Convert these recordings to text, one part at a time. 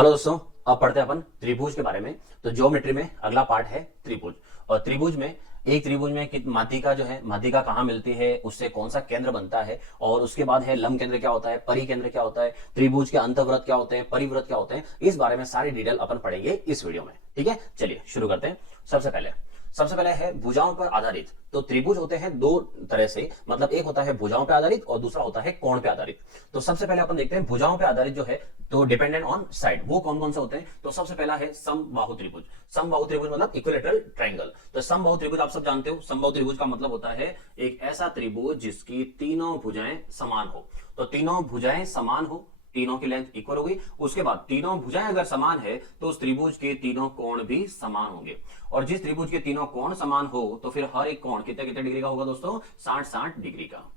Hello दोस्तों, अब पढ़ते हैं अपन त्रिभुज के बारे में। तो ज्योमेट्री में अगला पार्ट है त्रिभुज। और त्रिभुज में एक त्रिभुज में माध्यिका जो है, माध्यिका कहाँ मिलती है, उससे कौन सा केंद्र बनता है, और उसके बाद है लंब केंद्र क्या होता है, परिकेंद्र क्या होता है, त्रिभुज के अंतःव्रत क्या होते हैं, परिव्रत क्या होते हैं, इस बारे में सारी डिटेल अपन पढ़ेंगे इस वीडियो में। ठीक है, चलिए शुरू करते हैं। सबसे पहले है भुजाओं पर आधारित। तो त्रिभुज होते हैं दो तरह से, मतलब एक होता है भुजाओं पे आधारित और दूसरा होता है कोण पे आधारित। तो सबसे पहले अपन देखते हैं भुजाओं पे आधारित जो है, तो डिपेंडेंट ऑन साइड, वो कौन कौन से होते हैं। तो सबसे पहला है समबाहु त्रिभुज। समबाहु त्रिभुज मतलब इक्विलेटरल ट्रायंगल। तो समबाहु त्रिभुज आप सब जानते हो। समबाहु त्रिभुज का मतलब होता है एक ऐसा त्रिभुज जिसकी तीनों भुजाएं समान हो। तो तीनों भुजाएं समान हो, तीनों की लेंथ इक्वल हो गई। उसके बाद तीनों भुजाएं अगर समान है तो उस त्रिभुज के तीनों कोण भी समान होंगे। और जिस त्रिभुज के तीनों कोण समान हो तो फिर हर एक कोण कितने कितने डिग्री का होगा दोस्तों, 60-60 डिग्री का।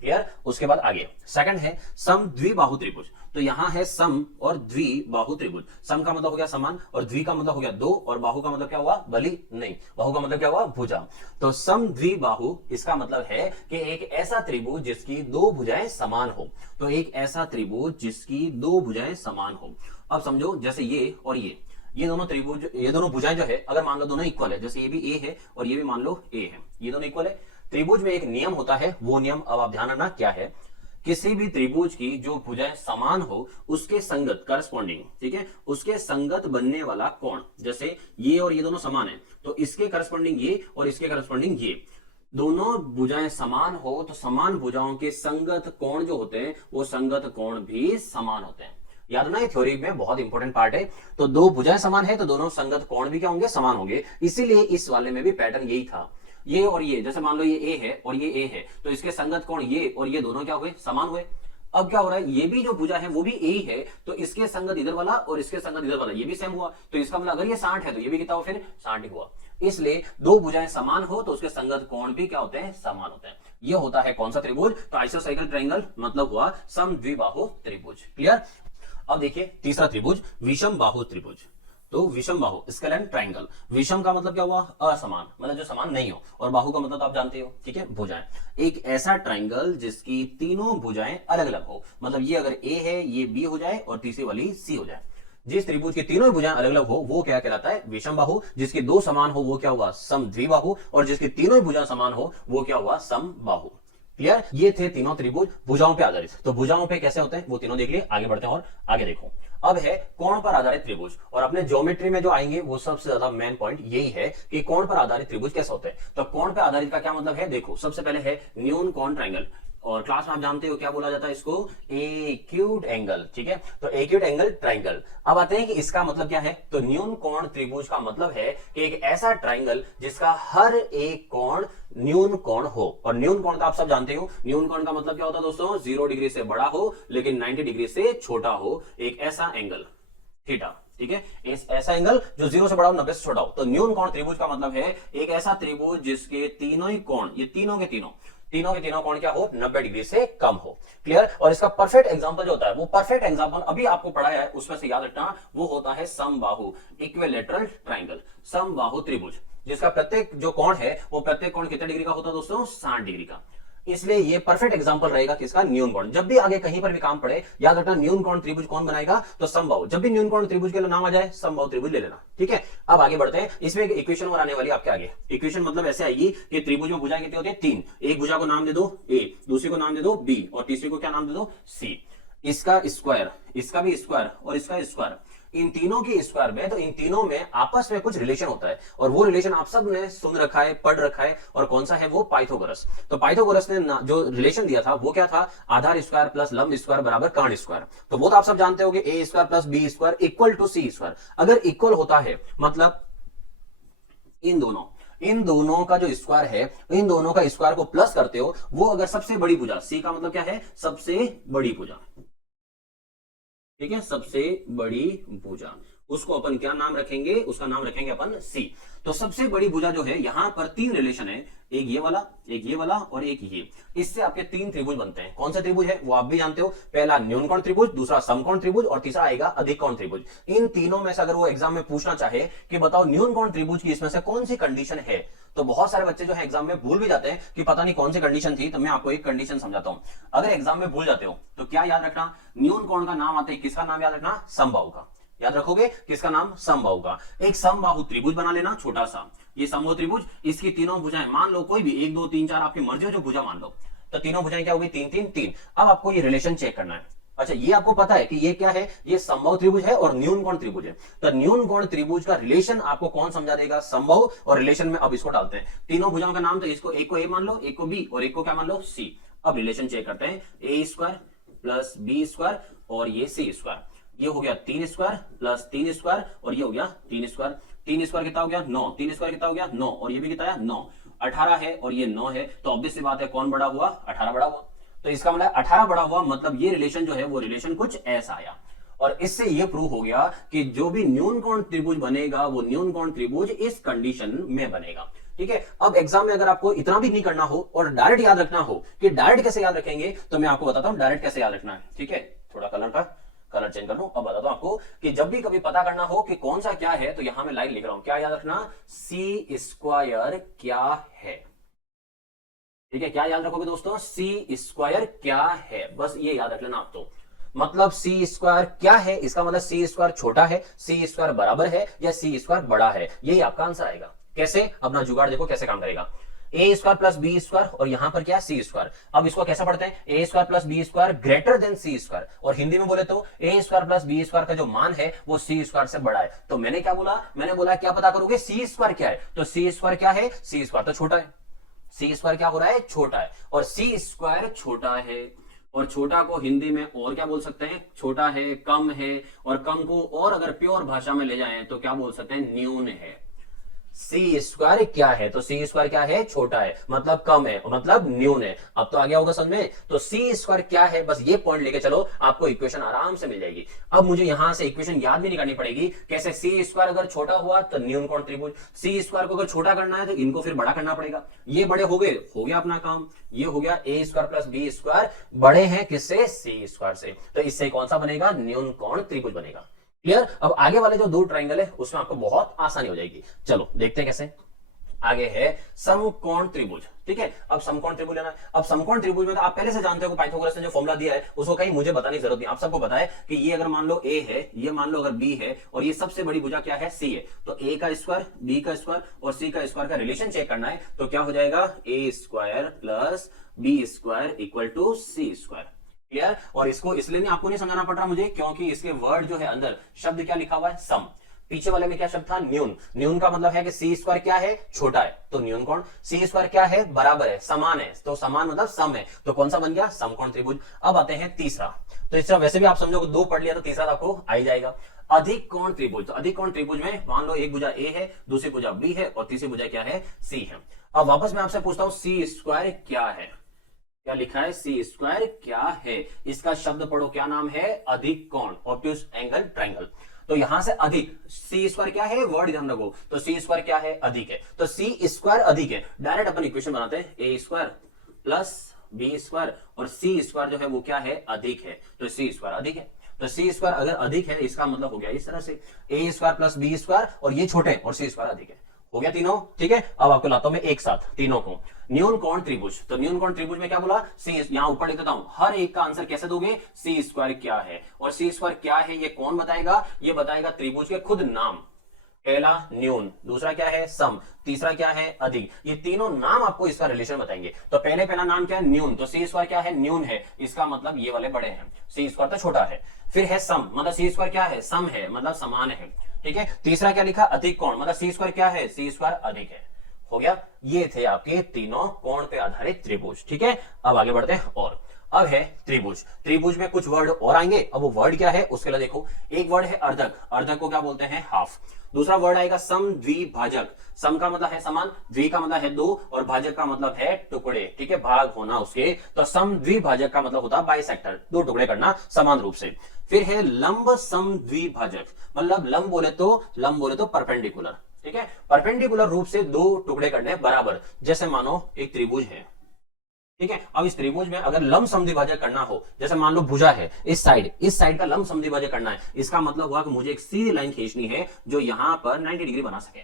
क्लियर। उसके बाद आगे सेकंड है सम द्विबाहु त्रिभुज। तो यहां है सम और द्विबाहु त्रिभुज। सम का मतलब हो गया समान, और द्वि का मतलब हो गया दो, और बाहु का मतलब क्या हुआ, बलि नहीं, बाहु का मतलब क्या हुआ, भुजा। तो सम द्विबाहु इसका मतलब है कि एक ऐसा त्रिभुज जिसकी दो भुजाएं समान हो। तो एक ऐसा त्रिभुज जिसकी दो भुजाएं समान हो। अब समझो जैसे ये और ये दोनों त्रिभुज, ये दोनों भुजाएं जो है, अगर मान लो दोनों इक्वल है, जैसे ये भी ए है और ये भी मान लो ए है, ये दोनों इक्वल है। त्रिभुज में एक नियम होता है, वो नियम अब आप ध्यान रखना क्या है। किसी भी त्रिभुज की जो भुजाएं समान हो उसके संगत करस्पॉन्डिंग, ठीक है, उसके संगत बनने वाला कोण, जैसे ये और ये दोनों समान है तो इसके करस्पॉन्डिंग ये और इसके करस्पॉन्डिंग ये, दोनों भुजाएं समान हो तो समान भुजाओं के संगत कोण जो होते हैं वो संगत कोण भी समान होते हैं। याद ना, ये थ्योरी में बहुत इंपॉर्टेंट पार्ट है। तो दो भुजाएं समान है तो दोनों संगत कोण भी क्या होंगे, समान होंगे। इसीलिए इस वाले में भी पैटर्न यही था। ये और ये, जैसे मान लो ये ए है और ये ए है तो इसके संगत कोण ये और ये दोनों क्या हुए, समान हुए। अब क्या हो रहा है, ये भी जो भुजा है वो भी ए ही है तो इसके संगत इधर वाला और इसके संगत इधर वाला ये भी सेम हुआ। तो इसका मतलब अगर ये 60 है तो ये भी कितना हुआ, फिर 60 ही हुआ। इसलिए दो भुजाएं समान हो तो उसके संगत कोण भी क्या होते हैं, समान होते हैं। ये होता है कौन सा त्रिभुज, तो आइसोसेलेस ट्रायंगल मतलब हुआ समद्विबाहु त्रिभुज। क्लियर। अब देखिए तीसरा त्रिभुज विषम बाहु त्रिभुज। तो विषम बाहु स्केलेन ट्रायंगल। विषम का मतलब क्या हुआ, असमान, मतलब जो समान नहीं हो, और बाहु का मतलब तो आप जानते हो, ठीक है, भुजाएं। एक ऐसा ट्रायंगल जिसकी तीनों भुजाएं अलग अलग हो, मतलब ये अगर ए है ये बी हो जाए और तीसरी वाली सी हो जाए। जिस त्रिभुज की तीनों भुजाएं अलग अलग हो वो क्या कहलाता है, विषम बाहु। जिसके दो समान हो वो क्या हुआ, समद्विबाहु। और जिसकी तीनों भुजाएं समान हो वो क्या हुआ, समबाहु। क्लियर। ये थे तीनों त्रिभुज भुजाओं पे आधारित। तो भुजाओं पे कैसे होते हैं वो तीनों देख लिए, आगे बढ़ते हैं और आगे देखो। अब है कोण पर आधारित त्रिभुज, और अपने ज्योमेट्री में जो आएंगे वो सबसे ज्यादा मेन पॉइंट यही है कि कोण पर आधारित त्रिभुज कैसे होते हैं। तो कोण पर आधारित का क्या मतलब है, देखो सबसे पहले है न्यून कोण ट्रायंगल, और क्लास में आप जानते हो क्या बोला जाता है इसको, एक्यूट एंगल। ठीक है, तो एक्यूट एंगल ट्रायंगल। अब आते हैं कि इसका मतलब क्या है। तो न्यून कोण त्रिभुज का मतलब है कि एक ऐसा ट्रायंगल जिसका हर एक कोण न्यून कोण हो। और न्यून कोण का आप सब जानते हो, न्यून कोण का मतलब क्या होता है दोस्तों, 0 डिग्री से बड़ा हो लेकिन 90 डिग्री से छोटा हो, एक ऐसा एंगल थीटा। ठीक है, ऐसा एंगल जो 0 से बड़ा हो 90 से छोटा हो। तो न्यून कोण त्रिभुज का मतलब है एक ऐसा त्रिभुज जिसके तीनों ही कोण, ये तीनों के तीनों कोण क्या हो, 90 डिग्री से कम हो। क्लियर। और इसका परफेक्ट एग्जांपल जो होता है, वो परफेक्ट एग्जांपल अभी आपको पढ़ाया है उसमें से याद रखना, वो होता है समबाहु इक्विलेटरल ट्रायंगल, समबाहु त्रिभुज, जिसका प्रत्येक जो कोण है वो प्रत्येक कोण कितने डिग्री का होता है दोस्तों, 60 डिग्री का। इसलिए ये परफेक्ट एग्जांपल रहेगा किसका, न्यून कोण। जब भी आगे कहीं पर भी काम पड़े याद रखना न्यून कोण त्रिभुज कौन बनाएगा, तो समबाहु। जब भी न्यून कोण त्रिभुज के नाम आ जाए समबाहु त्रिभुज ले लेना। ठीक है, अब आगे बढ़ते हैं। इसमें एक इक्वेशन और आने वाली आपके आगे। इक्वेशन मतलब ऐसे आएगी कि त्रिभुज में भुजाएं कितनी होती है, 3। एक भुजा को नाम दे दो ए, दूसरी को नाम दे दो बी, और तीसरी को क्या नाम दे दो, सी। इसका स्क्वायर, इसका भी स्क्वायर और इसका स्क्वायर, इन तीनों की स्क्वायर में, तो इन तीनों में आपस में कुछ रिलेशन होता है, और वो रिलेशन आप सब ने सुन रखा है, पढ़ रखा है, और कौन सा है वो, पाइथागोरस। तो पाइथागोरस ने जो रिलेशन दिया था वो क्या था, आधार स्क्वायर प्लस लंब स्क्वायर बराबर कर्ण स्क्वायर। तो वो तो आप सब जानते होंगे, A square plus B square equal to C square. अगर इक्वल होता है मतलब इन दोनों का जो स्क्वायर है, इन दोनों का स्क्वायर को प्लस करते हो, वो अगर सबसे बड़ी भुजा, सी का मतलब क्या है, सबसे बड़ी भुजा, ठीक है, सबसे बड़ी भुजा, उसको अपन क्या नाम रखेंगे, उसका नाम रखेंगे अपन सी। तो सबसे बड़ी भुजा जो है, यहां पर 3 रिलेशन है, एक ये वाला, एक ये वाला और एक ये। इससे आपके 3 त्रिभुज बनते हैं। कौन सा त्रिभुज है वो आप भी जानते हो, पहला न्यून कोण त्रिभुज, दूसरा समकोण त्रिभुज, और तीसरा आएगा अधिक कोण त्रिभुज। इन तीनों में से अगर वो एग्जाम में पूछना चाहे कि बताओ न्यून कोण त्रिभुज की इसमें से कौन सी कंडीशन है, तो बहुत सारे बच्चे जो है एग्जाम में भूल भी जाते हैं कि पता नहीं कौन सी कंडीशन थी। तो मैं आपको एक कंडीशन समझाता हूं। अगर एग्जाम में भूल जाते हो तो क्या याद रखना, न्यून कोण का नाम आता है, किसका नाम याद रखना, समबाहु का। याद रखोगे किसका नाम, समबाहु का। एक समबाहु त्रिभुज बना लेना छोटा सा, ये समबाहु त्रिभुज, इसकी तीनों भुजाएं मान लो कोई भी 1 2 3 4 आपकी मर्जी हो जो भुजा मान लो, तो तीनों भुजाएं क्या होगी 3 3 3। अब आपको ये रिलेशन चेक करना है। अच्छा ये आपको पता है कि ये क्या है, ये समबाहु त्रिभुज है और न्यून कोण त्रिभुज है, तो न्यून कोण त्रिभुज का रिलेशन आपको कौन समझा देगा, समबाहु। और रिलेशन में अब इसको डालते हैं, तीनों भुजाओं का नाम, तो इसको एक को ए मान लो, एक को बी और एक को क्या मान लो सी। अब रिलेशन चेक करते हैं, A square plus B square और ये सी स्क्वायर, ये हो गया 3 स्क्वायर प्लस 3 स्क्वायर और ये हो गया 3 स्क्वायर। 3 स्क्वायर कितना हो गया 9, 3 स्क्वायर कितना हो गया 9 और ये भी कितना है 9, 18 है और ये 9 है, तो ऑब्वियस सी बात है कौन बड़ा हुआ, 18 बड़ा हुआ। तो इसका मतलब 18 बड़ा हुआ, मतलब ये रिलेशन जो है वो रिलेशन कुछ ऐसा आया। और इससे ये प्रूव हो गया कि जो भी न्यून कोण त्रिभुज बनेगा वो न्यून कोण त्रिभुज इस कंडीशन में बनेगा। ठीक है, अब एग्जाम में अगर आपको इतना भी नहीं करना हो और डायरेक्ट याद रखना हो कि डायरेक्ट कैसे याद रखेंगे, तो मैं आपको बताता हूं डायरेक्ट कैसे याद रखना है। ठीक है, थोड़ा कलर चेंज कर लूं। अब बताता हूं आपको कि जब भी कभी पता करना हो कि कौन सा क्या है, तो यहां मैं लाइन लिख रहा हूं, क्या याद रखना, सी स्क्वायर क्या है। ठीक है, क्या याद रखोगे दोस्तों, सी स्क्वायर क्या है, बस ये याद रख लेना आप। तो मतलब सी स्क्वायर क्या है, इसका मतलब सी स्क्वायर छोटा है, सी स्क्वायर बराबर है या सी स्क्वायर बड़ा है, यही आपका आंसर आएगा। कैसे, अपना जुगाड़ देखो कैसे काम करेगा। ए स्क्वायर प्लस बी स्क्वायर और यहां पर क्या सी स्क्वायर। अब इसको कैसे पढ़ते हैं, A square plus B square greater than C square, और हिंदी में बोले तो A square plus B square का जो मान है वो सी स्क्वायर से बड़ा है। तो मैंने क्या बोला, मैंने बोला क्या पता करोगे, सी स्क्वायर क्या है, तो सी स्क्वायर क्या है, सी स्क्वायर तो छोटा है, सी स्क्वायर क्या हो रहा है, छोटा है, और सी स्क्वायर छोटा है, और छोटा को हिंदी में और क्या बोल सकते हैं, छोटा है, कम है, और कम को और अगर प्योर भाषा में ले जाएं तो क्या बोल सकते हैं, न्यून है। सी स्क्वायर क्या है, तो सी स्क्वायर क्या है, छोटा है, मतलब कम है, मतलब न्यून है। अब तो आ गया होगा समझ में, तो सी स्क्वायर क्या है, बस ये पॉइंट लेके चलो, आपको इक्वेशन आराम से मिल जाएगी। अब मुझे यहां से इक्वेशन याद भी नहीं करनी पड़ेगी, कैसे, सी स्क्वायर अगर छोटा हुआ तो न्यून कोण त्रिभुज, सी स्क्वायर को अगर छोटा करना है तो इनको फिर बड़ा करना पड़ेगा, ये बड़े हो गए, हो गया अपना काम। ये हो गया ए स्क्वायर प्लस बी स्क्वायर, बड़े हैं किससे, सी स्क्वायर से, तो इससे कौन सा बनेगा, न्यून कोण त्रिभुज बनेगा। क्लियर। अब आगे वाले जो दो ट्रायंगल है उसमें आपको बहुत आसानी हो जाएगी। चलो देखते हैं कैसे। आगे है समकोण त्रिभुज। ठीक है, अब समकोण त्रिभुज लेना है। अब समकोण त्रिभुज में तो आप पहले से जानते हो, पाइथागोरस ने जो फॉर्मूला दिया है उसको कहीं मुझे बताने की जरूरत नहीं, आप सबको पता है कि ये अगर मान लो ए है, ये मान लो अगर बी है, और ये सबसे बड़ी भुजा क्या है, सी है, तो ए का स्क्वायर, बी का स्क्वायर और सी का स्क्वायर का रिलेशन चेक करना है, तो क्या हो जाएगा, A square plus B square equal to C square. Clear. और इसको इसलिए नहीं, आपको नहीं समझाना पड़ रहा मुझे, क्योंकि इसके वर्ड जो है अंदर शब्द क्या लिखा हुआ है, सम। पीछे वाले में क्या शब्द था, न्यून। न्यून का मतलब है कि सी स्क्वायर क्या है, छोटा है, तो न्यून कोण। सी स्क्वायर क्या है, बराबर है, समान है, तो समान मतलब सम है, तो कौन सा बन गया, समकोण त्रिभुज। अब आते हैं तीसरा, तो इसका वैसे भी आप समझो दो पढ़ लिया तो तीसरा आपको आ ही जाएगा, अधिक कोण त्रिभुज। तो अधिक कोण त्रिभुज में मान लो एक भुजा ए है, दूसरी भुजा बी है और तीसरी भुजा क्या है, सी है। अब वापस मैं आपसे पूछता हूं, सी स्क्वायर क्या है, क्या लिखा है, सी स्क्वायर क्या है, इसका शब्द पढ़ो, क्या नाम है, अधिक कोण, ऑब्ट्यूज एंगल ट्रायंगल। तो यहां से अधिक, सी स्क्वायर क्या है, वर्ड ध्यान रखो, तो सी स्क्वायर क्या है, अधिक है, तो सी स्क्वायर अधिक है। डायरेक्ट अपन इक्वेशन बनाते हैं, A square plus B square और सी स्क्वायर जो है वो क्या है, अधिक है, तो सी स्क्वायर अधिक है। तो सी स्क्वायर अगर अधिक है इसका मतलब हो गया इस तरह से, ए स्क्वायर प्लस बी स्क्वायर और ये छोटे और सी स्क्वायर अधिक है, हो गया तीनों। ठीक है, अब आपको लाता हूं मैं एक साथ तीनों को। न्यून कोण त्रिभुज, तो न्यून कोण त्रिभुज में क्या बोला, सी, यहां ऊपर लिख देता हूं, हर एक का आंसर कैसे दोगे, सी स्क्वायर क्या है, और सी स्क्वायर क्या है ये कौन बताएगा, ये बताएगा त्रिभुज के खुद नाम। पहला न्यून, दूसरा क्या है, सम, तीसरा क्या है, अधिक। ये तीनों नाम आपको इसका रिलेशन बताएंगे। तो पहला नाम क्या है, न्यून, तो सी स्क्वायर क्या है, न्यून है, इसका मतलब ये वाले बड़े हैं, सी स्क्वायर तो छोटा है। फिर है सम, मतलब सी स्क्वायर क्या है, सम है, मतलब समान है। ठीक है, तीसरा क्या लिखा, अधिक कोण, मतलब सी स्क्वायर क्या है, सी स्क्वायर अधिक है। हो गया, ये थे आपके तीनों कोण पे आधारित त्रिभुज। ठीक है, अब आगे बढ़ते हैं। और अब है त्रिभुज। त्रिभुज में कुछ वर्ड और आएंगे, अब वो वर्ड क्या है उसके लिए देखो। एक वर्ड है अर्धक, अर्धक को क्या बोलते हैं, हाफ। दूसरा वर्ड आएगा समद्विभाजक, सम का मतलब है समान, द्वि का मतलब है दो और भाजक का मतलब है टुकड़े। ठीक है, भाग होना उसके, तो समद्विभाजक का मतलब होता है बाइसेक्टर, दो टुकड़े करना समान रूप से। फिर है लंब समद्विभाजक, मतलब लंब बोले तो परपेंडिकुलर। ठीक है, परपेंडिकुलर रूप से दो टुकड़े करने बराबर, जैसे मानो एक त्रिभुज है। ठीक है, अब इस त्रिभुज में अगर लंब समद्विभाजक करना हो, जैसे मान लो भुजा है, इस साइड का लंब समद्विभाजक करना है, इसका मतलब हुआ कि मुझे एक सीधी लाइन खींचनी है जो यहां पर 90 डिग्री बना सके।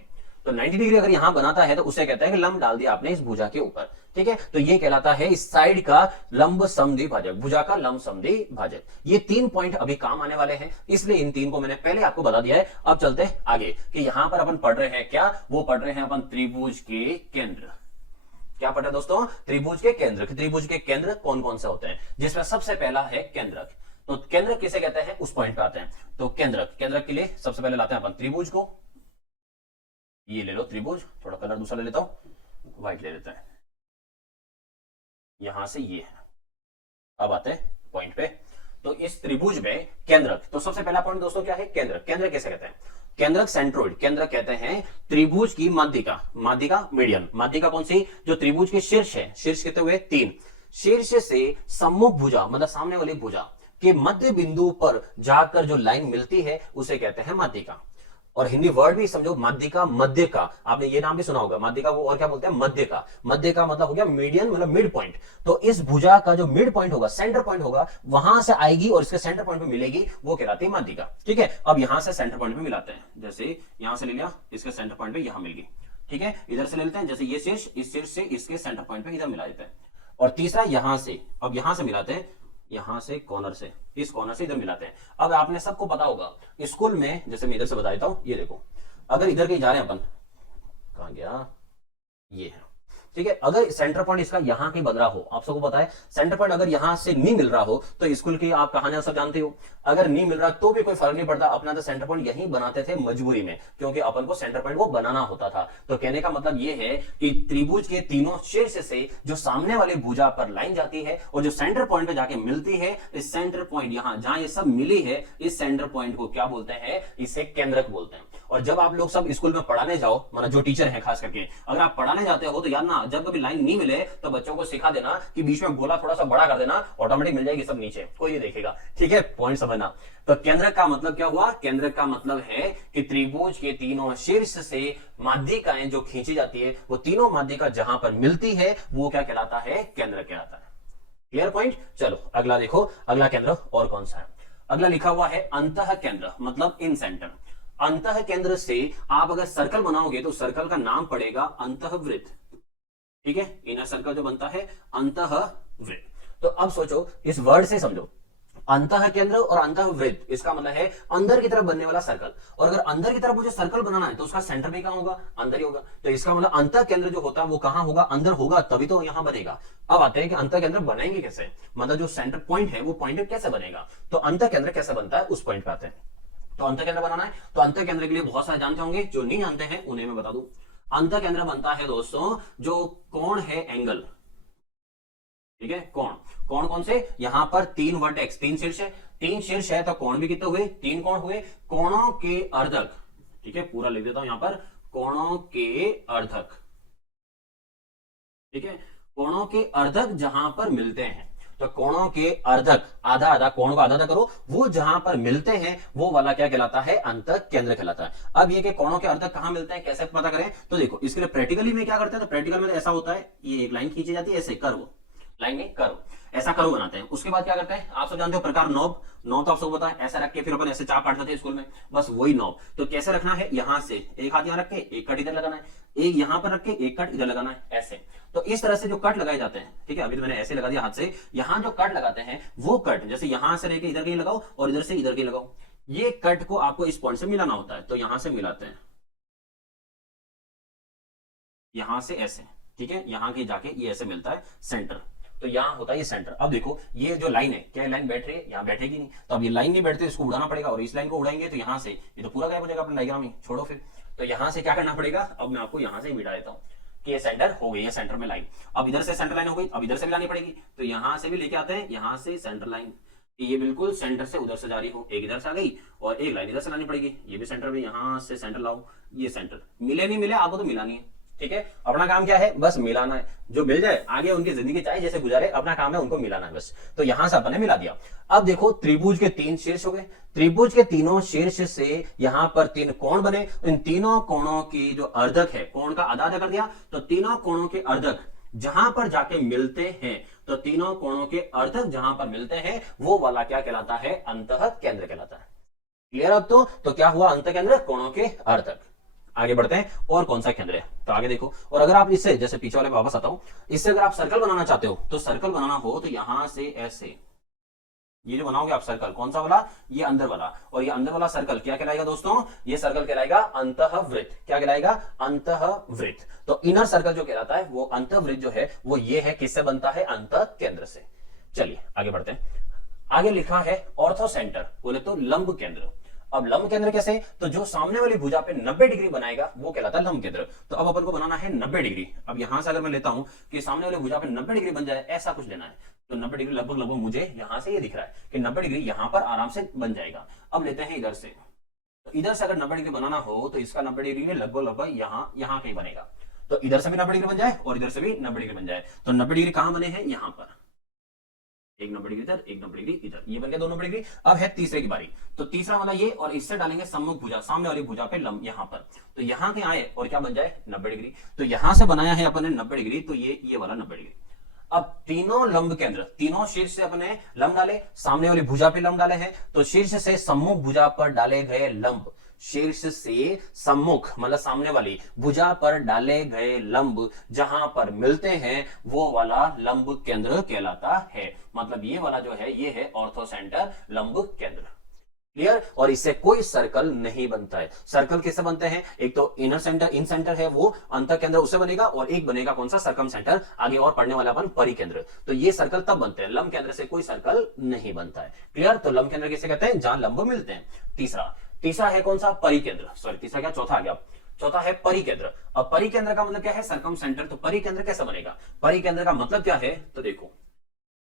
तो 90 डिग्री अगर यहां बनाता है तो उसे कहते हैं कि लंब डाल दिया आपने इस भुजा के ऊपर, ठीक है। तो ये कहलाता है इस साइड का लंब समद्वि भाजक, भुजा का लंब समद्वि भाजक। ये 3 पॉइंट अभी काम आने वाले हैं, इसलिए इन 3 को मैंने पहले आपको बता दिया है। अब चलते हैं आगे कि यहां पर अपन पढ़ रहे हैं क्या, वो पढ़ रहे हैं अपन त्रिभुज के केंद्र। क्या पढ़ रहे हैं दोस्तों? त्रिभुज के केंद्र। त्रिभुज के केंद्र कौन कौन से होते हैं, जिसमें सबसे पहला है केंद्रक। तो केंद्रक किसे कहते हैं उस पॉइंट पे आते हैं। तो केंद्रक, केंद्रक के लिए सबसे पहले लाते हैं अपन त्रिभुज को। ये ले लो त्रिभुज, थोड़ा कलर दूसरा ले लेता हूं, व्हाइट ले लेते हैं। यहां से ये है, अब आते हैं पॉइंट पे। तो इस त्रिभुज में केंद्रक, तो सबसे पहला पॉइंट दोस्तों क्या है, केंद्रक। केंद्रक कैसे कहते हैं? केंद्रक सेंट्रोइड, केंद्रक कहते हैं त्रिभुज की माध्यिका। माध्यिका मीडियन, माध्यिका कौन सी? जो त्रिभुज के शीर्ष है, शीर्ष कितने हुए 3, शीर्ष से सम्मुख भुजा मतलब सामने वाली भुजा के मध्य बिंदु पर जाकर जो लाइन मिलती है उसे कहते हैं माध्यिका। और हिंदी वर्ड भी समझो, माध्यिका, मध्य का, आपने ये नाम भी सुना होगा माध्यिका को, और क्या बोलते हैं मध्य का। मध्य का मतलब हो गया मीडियन, मतलब मिड पॉइंट। तो इस भुजा का जो मिड पॉइंट होगा, सेंटर पॉइंट होगा, वहां से आएगी और इसके सेंटर पॉइंट पे मिलेगी, वो कहलाती है माध्यिका, ठीक है। अब यहां से सेंटर पॉइंट पे मिलाते हैं, जैसे यहां से ले लिया, इसके सेंटर पॉइंट पे यहां मिल गई, ठीक है। इधर से ले लेते हैं, जैसे ये शीर्ष, इस शीर्ष से इसके सेंटर पॉइंट पे इधर मिला देते हैं। और तीसरा यहां से, अब यहां से मिलाते हैं, यहां से कॉर्नर से, इस कॉर्नर से इधर मिलाते हैं। अब आपने सबको पता होगा स्कूल में, जैसे मैं इधर से बता देता हूं, ये देखो, अगर इधर कहीं जा रहे हैं अपन, कहां गया, ये है, ठीक है। अगर सेंटर पॉइंट इसका यहां कहीं बन रहा हो, आप सबको पता है सेंटर पॉइंट अगर यहां से नहीं मिल रहा हो, तो स्कूल की आप कहानियां सब जानते हो, अगर नहीं मिल रहा तो भी कोई फर्क नहीं पड़ता, अपना तो सेंटर पॉइंट यहीं बनाते थे मजबूरी में, क्योंकि अपन को सेंटर पॉइंट वो बनाना होता था। तो कहने का मतलब ये है कि त्रिभुज के तीनों शीर्ष से जो सामने वाले भुजा पर लाइन जाती है और जो सेंटर पॉइंट पे जाके मिलती है, इस सेंटर पॉइंट यहां जहां ये सब मिली है, इस सेंटर पॉइंट को क्या बोलते हैं? इसे केंद्रक बोलते हैं। और जब आप लोग सब स्कूल में पढ़ाने जाओ, मतलब जो टीचर है खास करके, अगर आप पढ़ाने जाते हो तो याद ना, जब कभी लाइन नहीं मिले तो बच्चों को सिखा देना कि बीच में गोला थोड़ा सा बड़ा कर देना, ऑटोमेटिक मिल जाएगी सब नीचे, कोई नहीं देखेगा, ठीक है। पॉइंट समझना। तो केंद्रक का मतलब क्या हुआ? केंद्रक का मतलब है कि त्रिभुज के तीनों शीर्ष से माध्यिकाएं जो खींची जाती है, वो तीनों माध्यिका जहां पर मिलती है वो क्या कहलाता है? केंद्रक कहलाता है। Clear point? चलो अगला देखो, अगला केंद्र और कौन सा है? अगला लिखा हुआ है अंतः केंद्र, मतलब इन सेंटर। अंतः केंद्र से आप अगर सर्कल बनाओगे तो सर्कल का नाम पड़ेगा अंतःवृत्त, ठीक है। इनर सर्कल जो बनता है अंतःवृत्त। तो अब सोचो, इस वर्ड से समझो, अंतः केंद्र और अंतःवृत्त, इसका मतलब है अंदर की तरफ बनने वाला सर्कल। और अगर अंदर की तरफ मुझे सर्कल बनाना है तो उसका सेंटर भी कहां होगा? अंदर ही होगा। तो इसका मतलब अंतः केंद्र जो होता है वो कहां होगा? अंदर होगा, तभी तो यहां बनेगा। अब आते हैं कि अंतः केंद्र बनाएंगे कैसे, मतलब जो सेंटर पॉइंट है वो पॉइंट कैसे बनेगा। तो अंतः केंद्र कैसे बनता है उस पॉइंट पे आते हैं। तो अंतः केंद्र बनाना है, तो अंतः केंद्र के लिए बहुत सारे जानते होंगे, जो नहीं जानते हैं उन्हें मैं बता दूं। अंतः केंद्र बनता है दोस्तों जो कोण है, एंगल, ठीक है। कोण, कोण कौन से? यहां पर 3 वर्टेक्स, 3 शीर्ष है, 3 शीर्ष है तो कोण भी कितने हुए? 3 कोण हुए। कोणों के अर्धक, ठीक है, पूरा लिख देता हूं यहां पर, कोणों के अर्धक, ठीक है। कोणों के अर्धक जहां पर मिलते हैं, तो कोणों के अर्धक, आधा आधा, कोण को आधा आधा करो, वो जहां पर मिलते हैं वो वाला क्या कहलाता है? अंतः केंद्र कहलाता है। अब ये कि कोणों के अर्धक कहां मिलते हैं, कैसे पता करें? तो देखो, इसके लिए प्रैक्टिकली में क्या करते हैं, तो प्रैक्टिकल में तो ऐसा होता है, ये एक लाइन खींची जाती है ऐसे, कर्व, लाइन में कर्व, ऐसा कर्व बनाते हैं। उसके बाद क्या करते हैं, आप सब जानते हो प्रकार नॉब, नॉब तो आप सबको पता है, ऐसा रख के फिर अपन ऐसे चाप काटते थे स्कूल में, बस वही नॉब। तो कैसे रखना है, यहां से एक हाथ यहां रख के एक कट इधर लगाना है, एक यहां पर रख के एक कट इधर लगाना है, ऐसे। तो इस तरह से जो कट लगाए जाते हैं, ठीक है, अभी तो मैंने ऐसे लगा दिया हाथ से, यहां जो कट लगाते हैं वो कट जैसे यहां से लेके इधर कहीं लगाओ और इधर से इधर कहीं लगाओ, ये कट को आपको इस पॉइंट से मिलाना होता है। तो यहां से मिलाते हैं, यहां से ऐसे, ठीक है, यहां के जाके ये ऐसे मिलता है सेंटर। तो यहां होता है ये सेंटर। अब देखो ये जो लाइन है, क्या लाइन बैठ रही है? यहाँ बैठेगी नहीं, तो अब ये लाइन नहीं बैठती, इसको उड़ाना पड़ेगा, और इस लाइन को उड़ाएंगे तो यहां से ये तो पूरा गायब हो जाएगा अपना डायग्राम ही, छोड़ो फिर। तो यहां से क्या करना पड़ेगा, अब मैं आपको यहां से मिटा देता हूँ कि ये सेंटर हो गई है, सेंटर में लाइन। अब इधर से सेंटर लाइन हो गई, अब इधर से भी लानी पड़ेगी, तो यहां से भी लेके आते हैं, यहां से सेंटर लाइन, ये बिल्कुल सेंटर से उधर से जा रही हो, एक इधर से आ गई और एक लाइन इधर से लानी पड़ेगी, ये भी सेंटर में, यहां से सेंटर लाओ, ये सेंटर। मिले नहीं मिले आपको तो मिलानी है, ठीक है। अपना काम क्या है, बस मिलाना है, जो मिल जाए आगे उनकी जिंदगी चाहे जैसे गुजारे, अपना काम है उनको मिलाना है बस। तो यहां से अपन ने मिला दिया। अब देखो त्रिभुज के 3 शीर्ष हो गए, त्रिभुज के तीनों शीर्ष से यहां पर 3 कोण बने, इन तीनों कोणों की जो अर्धक है, कोण का आधा आधा कर दिया, तो तीनों कोणों के अर्धक जहां पर जाके मिलते हैं, तो तीनों कोणों के अर्धक जहां पर मिलते हैं वो वाला क्या कहलाता है? अंतः केंद्र कहलाता है। क्लियर? अब तो क्या हुआ, अंतः केंद्र, कोणों के अर्धक। आगे बढ़ते हैं और कौन सा केंद्र है, तो आगे देखो। और अगर आप इससे जैसे पीछे वाले में वापस आता हूं, इससे अगर आप सर्कल बनाना चाहते हो तो सर्कल बनाना हो तो यहां से ऐसे ये जो बनाओगे आप सर्कल, कौन सा वाला, ये अंदर वाला, और ये अंदर वाला सर्कल क्या कहलाएगा दोस्तों, ये सर्कल कहलाएगा अंतःवृत्त। क्या कहलाएगा, अंतःवृत्त। तो इनर सर्कल जो कहलाता है वो अंतःवृत्त जो है वो ये है, किससे बनता है, अंतः केंद्र से। चलिए आगे बढ़ते हैं। आगे लिखा है ऑर्थो सेंटर, बोले तो लंब केंद्र। अब लंब केंद्र कैसे, तो जो सामने वाली भुजा पे 90 डिग्री बनाएगा वो कहलाता है लंब केंद्र। तो अब अपन को बनाना है 90 डिग्री। अब यहां से अगर मैं लेता हूं कि सामने वाली भुजा पे 90 डिग्री बन जाए, ऐसा कुछ लेना है, तो 90 डिग्री लगभग लगभग मुझे यहां से ये दिख रहा है कि 90 डिग्री यहां पर आराम से बन जाएगा। अब लेते हैं इधर से, तो इधर से अगर 90 डिग्री बनाना हो तो इसका 90 डिग्री लगभग लगभग यहां कहीं बनेगा। तो इधर से भी 90 डिग्री बन जाए और इधर से भी 90 डिग्री बन जाए, तो 90 डिग्री कहां बने हैं, यहां पर। एक 90 डिग्री इधर, एक 90 डिग्री इधर, ये बन गया 2 90 डिग्री। अब है तीसरे की बारी, तो तीसरा वाला ये, और इससे डालेंगे सम्मुख भुजा, सामने वाली भुजा पे लंब यहां पर, तो यहां के आए और क्या बन जाए, 90 डिग्री। तो यहां से बनाया है अपन ने 90 डिग्री, तो ये वाला 90 डिग्री। अब तीनों लंब केंद्र, तीनों शीर्ष से अपने लंब डाले, सामने वाली भुजा पे लंब डाले हैं, तो शीर्ष से सम्मुख भुजा पर डाले गए लंब, शीर्ष से सम्मुख मतलब सामने वाली भुजा पर डाले गए लंब जहां पर मिलते हैं वो वाला लंब केंद्र कहलाता है। मतलब ये वाला जो है ये है ऑर्थो सेंटर लंब केंद्र। क्लियर। और इससे कोई सर्कल नहीं बनता है। सर्कल किससे बनते हैं, एक तो इनर सेंटर, इन सेंटर है वो अंतर केंद्र उससे बनेगा, और एक बनेगा कौन सा, सर्कम सेंटर, आगे और पढ़ने वाला अपन परिकेंद्र। तो ये सर्कल तब बनते हैं, लंब केंद्र से कोई सर्कल नहीं बनता है। क्लियर। तो लंब केंद्र किसे कहते हैं, जहां लंब मिलते हैं। तीसरा है कौन सा, परिकेंद्र, सॉरी तीसरा क्या, चौथा आ गया। चौथा है परिकेंद्र। अब परिकेंद्र का मतलब क्या है, सर्कम सेंटर। तो परिकेंद्र कैसे बनेगा, परिकेंद्र का मतलब क्या है, तो देखो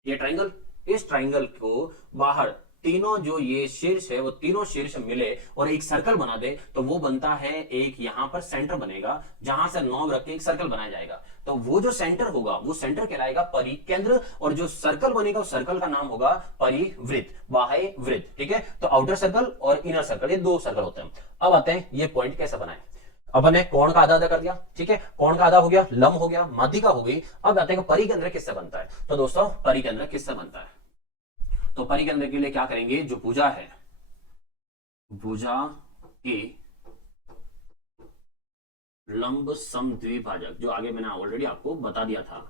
ये ट्राइंगल, इस ट्राइंगल को बाहर तीनों जो ये शीर्ष है वो तीनों शीर्ष मिले और एक सर्कल बना दे, तो वो बनता है एक यहां पर सेंटर बनेगा, जहां से नॉब रख के एक सर्कल बनाया जाएगा। तो वो जो सेंटर होगा वो सेंटर कहलाएगा परिकेंद्र, और जो सर्कल बनेगा उस सर्कल का नाम होगा परिवृत्त, बाह्य वृत्त। ठीक है। तो आउटर सर्कल और इनर सर्कल, ये 2 सर्कल होते हैं। अब आते हैं ये पॉइंट कैसे बनाए। अपन ने कोण का आधा आधा कर दिया, ठीक है, कोण का आधा हो गया, लंब हो गया, माध्यिका हो गई। अब आते हैं परिकेंद्र किससे बनता है। तो दोस्तों परिकेंद्र किससे बनता है, तो परिकेंद्र के लिए क्या करेंगे, जो भुजा है, भुजा के लंब समद्विभाजक, जो आगे मैंने ऑलरेडी आपको बता दिया था,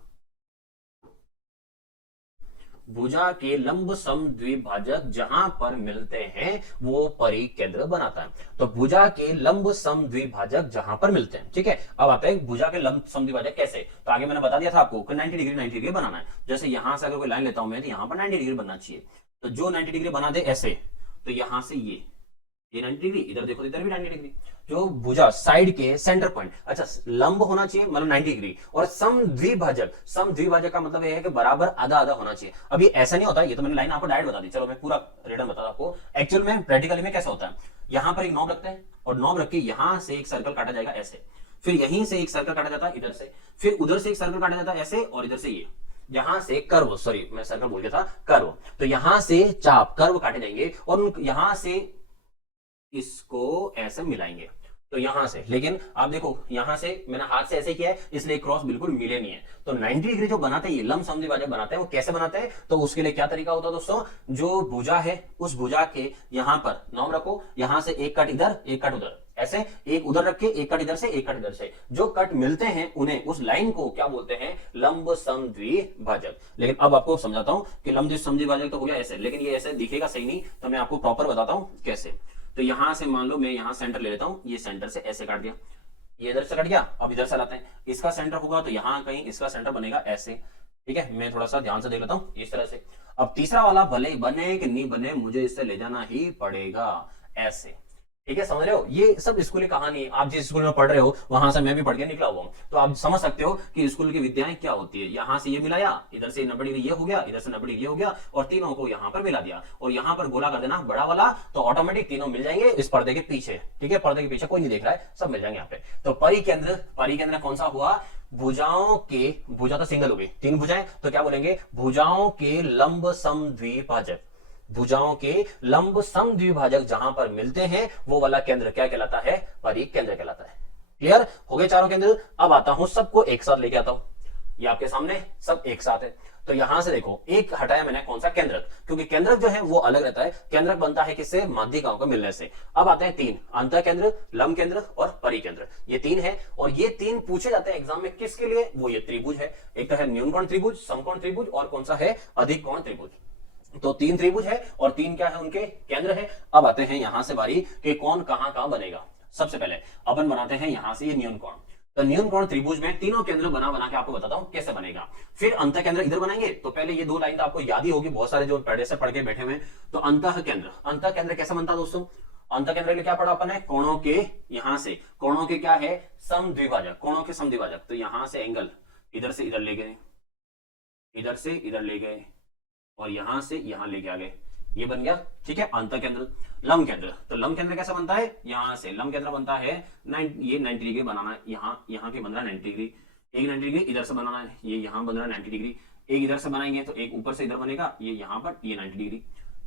भुजा के लंब समद्विभाजक जहां पर मिलते हैं वो परिकेंद्र बनाता है। तो भुजा के लंब समद्विभाजक जहां पर मिलते हैं, ठीक है। अब आता है भुजा के लंब समद्विभाजक कैसे, तो आगे मैंने बता दिया था आपको कि 90 डिग्री बनाना है। जैसे यहां से अगर कोई लाइन लेता हूं मैं, तो यहां पर 90 डिग्री बनना चाहिए। तो जो 90 डिग्री बना दे ऐसे, तो यहां से ये 90 डिग्री, इधर देखो इधर भी 90 डिग्री, जो भुजा साइड के सेंटर पॉइंट, अच्छा लंब होना चाहिए मतलब 90 डिग्री, और समद्विभाजक, समद्विभाजक का मतलब यह है कि बराबर आधा आधा होना चाहिए। अभी ऐसा नहीं होता, ये तो मैंने लाइन आपको डायरेक्ट बता दी, चलो मैं पूरा रिटर्न बता आपको। एक्चुअल में प्रैक्टिकली में कैसा होता है, यहां पर एक नॉब रखते हैं और नॉब रख के यहां से एक सर्कल काटा जाएगा ऐसे, फिर यहीं से एक सर्कल काटा जाता है इधर से, फिर उधर से एक सर्कल काटा जाता है ऐसे, और इधर से ये यहां से कर्व, सॉरी मैं सर्कल बोल गया था, कर्व, तो यहां से चाप कर्व काटे जाएंगे और यहां से इसको ऐसे मिलाएंगे, तो यहां से। लेकिन आप देखो यहां से मैंने हाथ से ऐसे किया है, इसलिए क्रॉस बिल्कुल मिले नहीं है। तो 90 डिग्री जो बनाते हैं ये लंब समद्विभाजक बनाते हैं, वो कैसे बनाते हैं, तो उसके लिए क्या तरीका होता है दोस्तों, जो भुजा है उस भुजा के यहां पर नॉब रखो, यहां से एक कट इधर एक कट उधर, ऐसे एक उधर रख के एक कट इधर से एक कट इधर से, जो कट मिलते हैं उन्हें, उस लाइन को क्या बोलते हैं, लंब समद्विभाजक। लेकिन अब आपको समझाता हूं कि लंब समद्विभाजक तो हो गया ऐसे, लेकिन ये ऐसे दिखेगा सही नहीं, तो मैं आपको प्रॉपर बताता हूं कैसे। तो यहां से मान लो मैं यहां सेंटर ले लेता हूं, ये सेंटर से ऐसे काट दिया, ये इधर से कट गया। अब इधर से लाते हैं, इसका सेंटर होगा तो यहां कहीं इसका सेंटर बनेगा ऐसे, ठीक है। मैं थोड़ा सा ध्यान से देख लेता हूं इस तरह से। अब तीसरा वाला भले बने कि नहीं बने, मुझे इससे ले जाना ही पड़ेगा ऐसे, ठीक है, समझ रहे हो। ये सब स्कूली कहानी है, आप जिस स्कूल में पढ़ रहे हो वहां से मैं भी पढ़ के निकला हुआ हूं, तो आप समझ सकते हो कि स्कूल की विद्याएं क्या होती है। यहां से ये मिलाया, इधर से 90 डिग्री ये हो गया, इधर से 90 डिग्री ये हो गया, और तीनों को यहां पर मिला दिया, और यहां पर गोला कर देना बड़ा वाला, तो ऑटोमेटिक तीनों मिल जाएंगे इस पर्दे के पीछे, ठीक है। पर्दे के पीछे कोई नहीं देख रहा है, सब मिल जाएंगे यहाँ पे। तो परिकेंद्र, परिकेंद्र कौन सा हुआ, भुजाओं के, भुजा तो सिंगल हो गई, 3 भुजाएं, तो क्या बोलेंगे, भुजाओं के लंब समद्विभाजक, भुजाओं के लंब समद्विभाजक जहां पर मिलते हैं वो वाला केंद्र क्या कहलाता है, परिकेंद्र कहलाता है। क्लियर हो गए चारों केंद्र। अब आता हूं सबको एक साथ लेके आता हूं। ये आपके सामने सब एक साथ है। तो यहां से देखो एक हटाया मैंने, कौन सा, केंद्रक, क्योंकि केंद्रक जो है वो अलग रहता है। केंद्रक बनता है किससे, माध्यिकाओं को मिलने से। अब आते हैं तीन, अंतः केंद्र, लंब केंद्र और परिकेंद्र। ये तीन है और ये तीन पूछे जाते हैं एग्जाम में किसके लिए, वो ये त्रिभुज है। एक तो है न्यूनकोण त्रिभुज, समकोण त्रिभुज और कौन सा है, अधिक कोण त्रिभुज। तो तीन त्रिभुज है और तीन क्या है, उनके केंद्र है। अब आते हैं यहां से बारी कि कौन कहां कहां बनेगा। सबसे पहले अपन बनाते हैं यहां से ये न्यूनकोण। तो न्यूनकोण त्रिभुज में तीनों केंद्र बना बना के आपको बताता हूं कैसे बनेगा। फिर अंतः केंद्र इधर बनाएंगे। तो पहले ये दो लाइन तो आपको याद ही होगी, बहुत सारे जो पहले से पढ़ के बैठे हुए हैं। तो अंतः केंद्र, अंतः केंद्र कैसे बनता है दोस्तों, अंतः केंद्र के लिए क्या पढ़ा अपन है, कोणों के, यहां से कोणों के क्या है, समद्विभाजक, कोणों के समद्विभाजक। तो यहां से एंगल इधर से इधर ले गए, इधर से इधर ले गए और यहां से यहां लेके आ गए, ये बन गया, ठीक है, अंतः केंद्र। लंब केंद्र, तो लंब केंद्र कैसे बनता है, यहां से लंब केंद्र बनता है ये 90 डिग्री बनाना है, यहाँ के बन रहा है 90 डिग्री, एक 90 डिग्री इधर से बनाना है, ये यहाँ बन रहा है 90 डिग्री, एक इधर से बनाएंगे तो एक ऊपर से इधर बनेगा, ये यहाँ पर ये 90 डिग्री,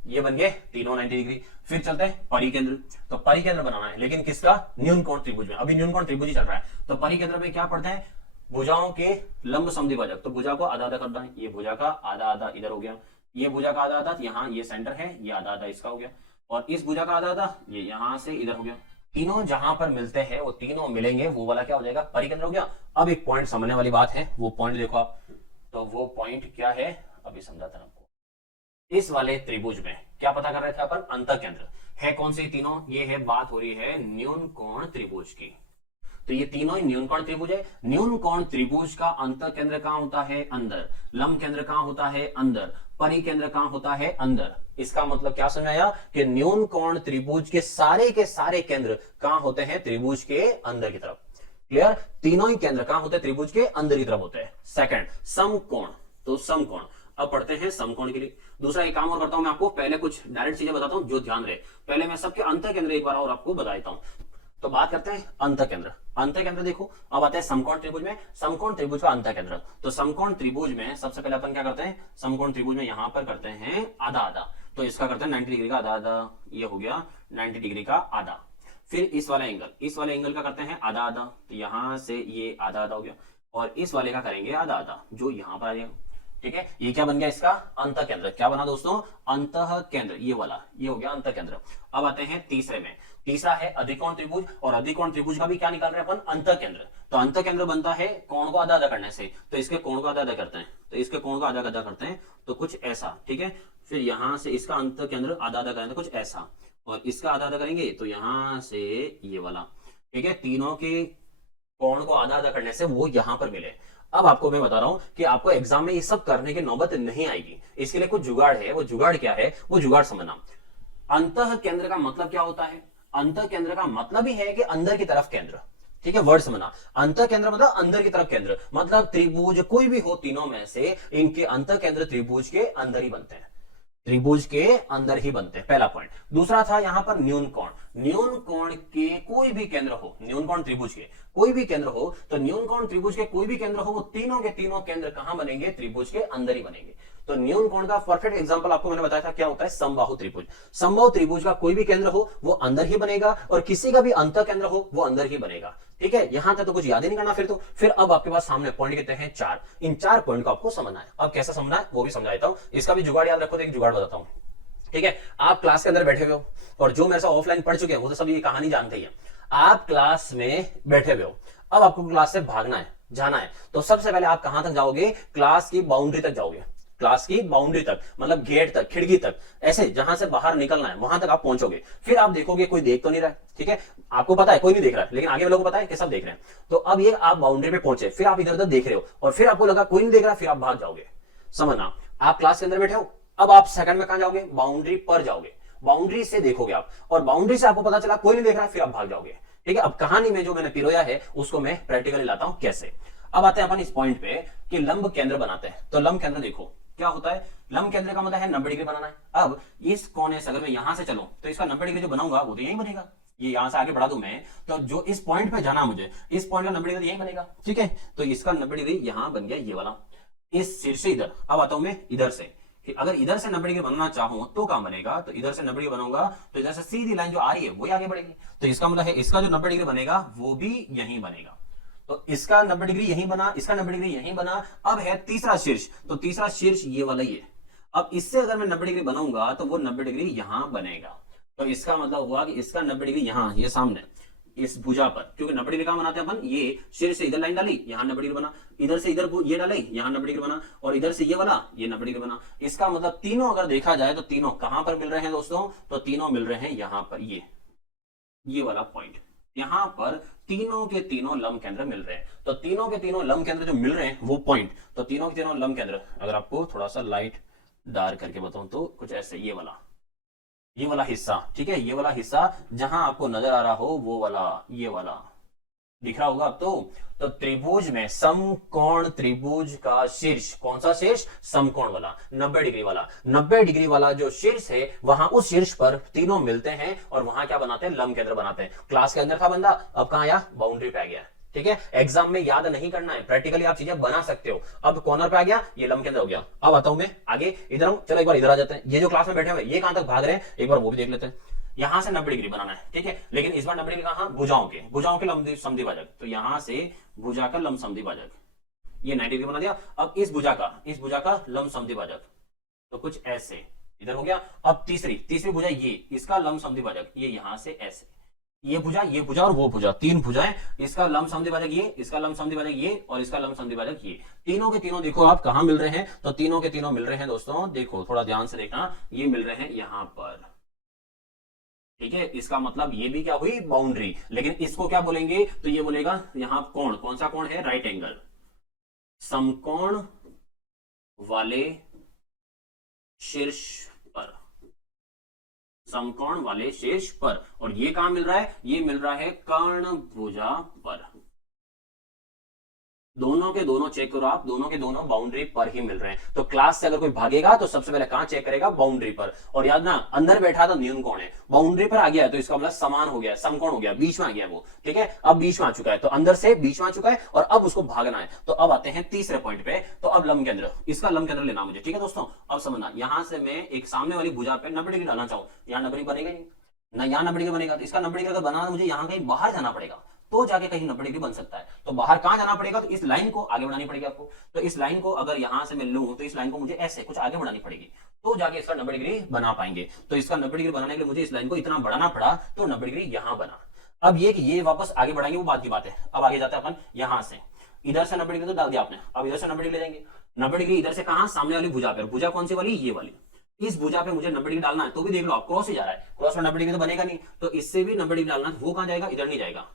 ये बन गए तीनों 90 डिग्री। फिर चलते हैं परिकेंद्र। तो परिकेंद्र बनाना है लेकिन किसका, न्यूनकोण त्रिभुज में। अभी न्यूनकोण त्रिभुज ही चल रहा है। तो परिकेंद्र में क्या पढ़ते हैं, भुजाओं के लंब समद्विभाजक। तो भुजा को आधा आधा करना है, ये भुजा का आधा आधा इधर हो गया, ये भुजा का आधा आधा, यहाँ ये सेंटर है, ये आधा आधा इसका हो गया, और इस भुजा का आधा आधा ये यहाँ से इधर हो गया। तीनों जहां पर मिलते हैं वो तीनों मिलेंगे, वो वाला क्या हो जाएगा, परिकेंद्र हो गया। अब एक पॉइंट समझने वाली बात है, वो पॉइंट देखो आप। तो वो पॉइंट क्या है, अभी समझाता हूं आपको। इस वाले त्रिभुज में क्या पता कर रहे थे अपन, अंतः केंद्र है कौन से तीनों, ये है, बात हो रही है न्यूनकोण त्रिभुज की। तो ये तीनों ही न्यूनकोण त्रिभुज है। न्यूनकोण त्रिभुज का अंतः केंद्र कहां होता है, अंदर। लंब केंद्र कहां होता है, अंदर। परिकेंद्र कहां होता है, अंदर। इसका मतलब क्या समझाया कि न्यूनकोण त्रिभुज के सारे केंद्र कहां होते हैं, त्रिभुज के अंदर की तरफ। क्लियर, तीनों ही केंद्र कहां होते हैं, त्रिभुज के अंदर की तरफ होते हैं। सेकंड, समकोण। तो समकोण, अब पढ़ते हैं समकोण के लिए। दूसरा एक काम और करता हूं मैं आपको, पहले कुछ डायरेक्ट चीजें बताता हूं जो ध्यान रहे। पहले मैं सबके अंतः केंद्र एक बार और आपको बता देता हूं। तो बात करते हैं अंतः केंद्र। अंतः केंद्र देखो, अब आते हैं समकोण त्रिभुज में। समकोण त्रिभुज का अंतः केंद्र। तो समकोण त्रिभुज में सबसे पहले अपन क्या करते हैं, समकोण त्रिभुज में यहां पर करते हैं आधा आधा। तो इसका करते हैं 90 डिग्री का आधा आधा, ये हो गया 90 डिग्री का आधा। फिर इस वाले एंगल का करते हैं आधा आधा, तो यहां से ये आधा आधा हो गया, और इस वाले का करेंगे आधा आधा, जो यहां पर आ जाएगा। ठीक है, ये क्या बन गया इसका, अंतः केंद्र। क्या बना दोस्तों, अंतः केंद्र, ये वाला, ये हो गया अंतः केंद्र। अब आते हैं तीसरे में। तीसरा है अधिकोण त्रिभुज, और अधिकोण त्रिभुज का भी क्या निकाल रहे हैं अपन, अंतः केंद्र। तो अंतः केंद्र बनता है कोण को आधा आधा करने से। तो इसके कोण को आधा आधा करते हैं, तो इसके कोण को आधा आधा करते हैं, तो कुछ ऐसा, ठीक है। फिर यहां से इसका अंतः केंद्र आधा आधा करेंगे, कुछ ऐसा, और इसका आधा आधा करेंगे तो यहां से ये वाला, ठीक है। तीनों के कोण को आधा आधा करने से वो यहां पर मिले। अब आपको मैं बता रहा हूं कि आपको एग्जाम में ये सब करने की नौबत नहीं आएगी, इसके लिए कुछ जुगाड़ है। वो जुगाड़ क्या है, वो जुगाड़ समझना। अंतः केंद्र का मतलब क्या होता है, अंतः केंद्र का मतलब ही है कि अंदर की तरफ केंद्र, ठीक है, वर्ड समझना। अंतः केंद्र मतलब अंदर की तरफ केंद्र, मतलब त्रिभुज कोई भी हो तीनों में से, इनके अंतः केंद्र त्रिभुज के अंदर ही बनते हैं, त्रिभुज के अंदर ही बनते हैं, पहला पॉइंट। दूसरा था यहां पर न्यूनकोण। न्यूनकोण के कोई भी केंद्र हो, न्यूनकोण त्रिभुज के कोई भी केंद्र हो, तो न्यूनकोण त्रिभुज के कोई भी केंद्र हो, वो तीनों के तीनों केंद्र कहां बनेंगे, त्रिभुज के अंदर ही बनेंगे। तो न्यूनकोण का परफेक्ट एग्जांपल आपको मैंने बताया था, क्या होता है, समबाहु त्रिभुज। समबाहु त्रिभुज का कोई भी केंद्र हो वो अंदर ही बनेगा, और किसी का भी अंतः केंद्र हो वो अंदर ही बनेगा। ठीक है, यहां तक तो कुछ याद ही नहीं करना। फिर अब आपके पास सामने पॉइंट कितने हैं, 4। इन 4 पॉइंट को आपको समझना है। अब कैसा समझना है वो भी समझा देता हूं। इसका भी जुगाड़ याद रखो, तो एक जुगाड़ बताता हूं। ठीक है, आप क्लास के अंदर बैठे हुए हो, और जो मेरे से ऑफलाइन पढ़ चुके हैं वो तो सब ये कहानी जानते ही हैं। आप क्लास में बैठे हुए हो, अब आपको क्लास से भागना है, जाना है, तो सबसे पहले आप कहां तक जाओगे, क्लास की बाउंड्री तक जाओगे। क्लास की बाउंड्री तक मतलब गेट तक, खिड़की तक, ऐसे जहां से बाहर निकलना है वहां तक आप पहुंचोगे। फिर आप देखोगे कोई देख तो नहीं रहा है, ठीक है, आपको पता है कोई नहीं देख रहा है, लेकिन आगे लोगों को पता है कि सब देख रहे हैं। तो अब ये आप बाउंड्री पे पहुंचे, फिर आप इधर उधर देख रहे हो, और फिर आपको लगा कोई नहीं देख रहा, फिर आप भाग जाओगे। समझना, आप क्लास के अंदर बैठे हो, अब आप सेकंड में कहां जाओगे, बाउंड्री पर जाओगे। बाउंड्री से देखोगे आप, और बाउंड्री से आपको पता चला कोई नहीं देख रहा है, फिर आप भाग जाओगे। ठीक है, अब कहानी में जो मैंने पिरोया है उसको मैं प्रैक्टिकली लाता हूं कैसे। अब आते हैं अपन इस पॉइंट पे कि लंब केंद्र बनाते हैं। तो लंब केंद्र देखो क्या होता है, लंब केंद्र का मतलब है 90 डिग्री बनाना है। अब इस कोने से अगर मैं यहां से चलूं तो इसका 90 डिग्री जो बनाऊंगा वो तो यही बनेगा। ये यहां से आगे बढ़ा दूं मैं, तो जो इस पॉइंट पे जाना मुझे, इस पॉइंट का 90 डिग्री यही बनेगा। ठीक है, तो इसका 90 डिग्री यहां बन गया ये वाला, इस सिर से इधर। अब आता हूं मैं इधर से, कि अगर इधर से 90 डिग्री बनना चाहूं तो कहां बनेगा, तो इधर से 90 डिग्री बनाऊंगा तो इधर से सीधी लाइन जो आ रही है वो आगे बढ़ेगी। तो इसका मतलब है इसका जो 90 डिग्री बनेगा वो भी यहीं बनेगा। तो इसका 90 डिग्री यहीं बना, इसका 90 डिग्री यहीं बना। अब है तीसरा शीर्ष, तो तीसरा शीर्ष ये वाला ही है। अब इससे अगर मैं 90 डिग्री बनाऊंगा तो वो 90 डिग्री यहां बनेगा। तो इसका मतलब हुआ कि इसका 90 डिग्री यहां, ये सामने इस भुजा पर, क्योंकि 90 डिग्री कहां बनाते हैं अपन, ये शीर्ष से इधर लाइन डाली, यहां 90 डिग्री बना, इधर से इधर ये डाले, यहां 90 डिग्री बना, और इधर से ये वाला, ये 90 डिग्री बना। इसका मतलब तीनों अगर देखा जाए तो तीनों कहां पर मिल रहे हैं दोस्तों, तो तीनों मिल रहे हैं यहां पर, ये वाला पॉइंट, यहां पर तीनों के तीनों लंब केंद्र मिल रहे हैं। तो तीनों के तीनों लंब केंद्र जो मिल रहे हैं वो पॉइंट, तो तीनों के तीनों लंब केंद्र अगर आपको थोड़ा सा लाइट डार्क करके बताऊं तो कुछ ऐसे, ये वाला हिस्सा, ठीक है, ये वाला हिस्सा जहां आपको नजर आ रहा हो वो वाला, ये वाला दिख रहा होगा आपको। तो त्रिभुज में समकोण त्रिभुज का शीर्ष, कौन सा शीर्ष, समकोण वाला, 90 डिग्री वाला, 90 डिग्री वाला जो शीर्ष है वहां उस शीर्ष पर तीनों मिलते हैं और वहां क्या बनाते हैं, लंब केंद्र बनाते हैं। क्लास के अंदर था बंदा, अब कहां आया, बाउंड्री पे आ गया, ठीक है। एग्जाम में याद नहीं करना है, प्रैक्टिकली आप चीजें बना सकते हो। अब कॉर्नर पे आ गया, ये लंब केंद्र हो गया। अब आता हूं मैं आगे, इधर हूं, चलो एक बार इधर आ जाते हैं। ये जो क्लास में बैठे हुए ये कहां तक भाग रहे हैं, एक बार वो भी देख लेते हैं। यहां से 90 डिग्री बनाना है, ठीक है, लेकिन इस बार 90 डिग्री कहां, भुजाओं के लंब समद्वि भाजक। तो यहां से भुजा का लंब समद्वि भाजक, ये 90 डिग्री बना दिया। अब इस भुजा का लंब समद्वि भाजक, तो कुछ ऐसे इधर हो गया। अब तीसरी भुजा, ये इसका लंब समद्वि भाजक, ये यहां से ऐसे, ये भुजा और वो भुजा, तीन भुजाएं, इसका लंब समद्वि भाजक ये, इसका लंब समद्वि भाजक ये, और इसका लंब समद्वि भाजक ये। तीनों के तीनों देखो आप कहां मिल रहे हैं, तो तीनों के तीनों मिल रहे हैं दोस्तों, देखो थोड़ा ध्यान से देखना, ये मिल रहे हैं यहां पर, ठीक है। इसका मतलब ये भी क्या हुई, बाउंड्री। लेकिन इसको क्या बोलेंगे, तो ये बोलेगा यहां कोण, कौन सा कोण है, राइट एंगल, समकोण वाले शीर्ष पर, समकोण वाले शीर्ष पर। और ये कहां मिल रहा है, ये मिल रहा है कर्ण भुजा पर। दोनों के दोनों चेक करो आप, दोनों के दोनों बाउंड्री पर ही मिल रहे हैं। तो क्लास से अगर कोई भागेगा तो सबसे पहले कहां चेक करेगा, बाउंड्री पर। और याद ना, अंदर बैठा तो न्यून कोण है, बाउंड्री पर आ गया है तो इसका मतलब समान हो गया, समकोण हो गया, बीच में आ गया वो, ठीक है। अब बीच में आ चुका है, तो अंदर से बीच में आ चुका है और अब उसको भागना है। तो अब आते हैं तीसरे पॉइंट पे। तो अब लंब केंद्र, इसका लंब केंद्र लेना मुझे, ठीक है दोस्तों। अब समझना, यहां से मैं एक सामने वाली भुजा पे 90 डिग्री डालना चाहूं, यहां 90 डिग्री बनेगा नहीं ना, यहाँ 90 डिग्री बनेगा। तो इसका 90 डिग्री अगर बनाना, मुझे यहाँ कहीं बाहर जाना पड़ेगा, तो जाके कहीं 90 डिग्री बन सकता है। तो बाहर कहां जाना पड़ेगा, तो इस लाइन को आगे बढ़ानी पड़ेगी आपको। तो इस लाइन को अगर यहां से मैं लूं तो इस लाइन को मुझे ऐसे कुछ आगे बढ़ानी पड़ेगी, तो जाके इसका 90 डिग्री बना पाएंगे। तो इसका 90 डिग्री बनाने के लिए मुझे इस लाइन को इतना बढ़ाना पड़ा, तो 90 डिग्री यहां बना। अब ये कि ये वापस आगे बढ़ाएंगे वो बात की बात है। अब आगे जाते हैं अपन, यहां से इधर से 90 डिग्री तो डाल दिया आपने, अब इधर से 90 डिग्री ले जाएंगे। 90 डिग्री इधर से कहां, सामने वाली भुजा पर। भुजा कौन सी वाली, ये वाली। इस भुजा पे मुझे 90 डिग्री डालना है, तो भी देख लो आप क्रॉस ही जा रहा है, क्रॉस में 90 डिग्री तो बनेगा नहीं, तो इससे भी 90 डिग्री डालना है। वो कहां जाएगा, इधर नहीं जाएगा।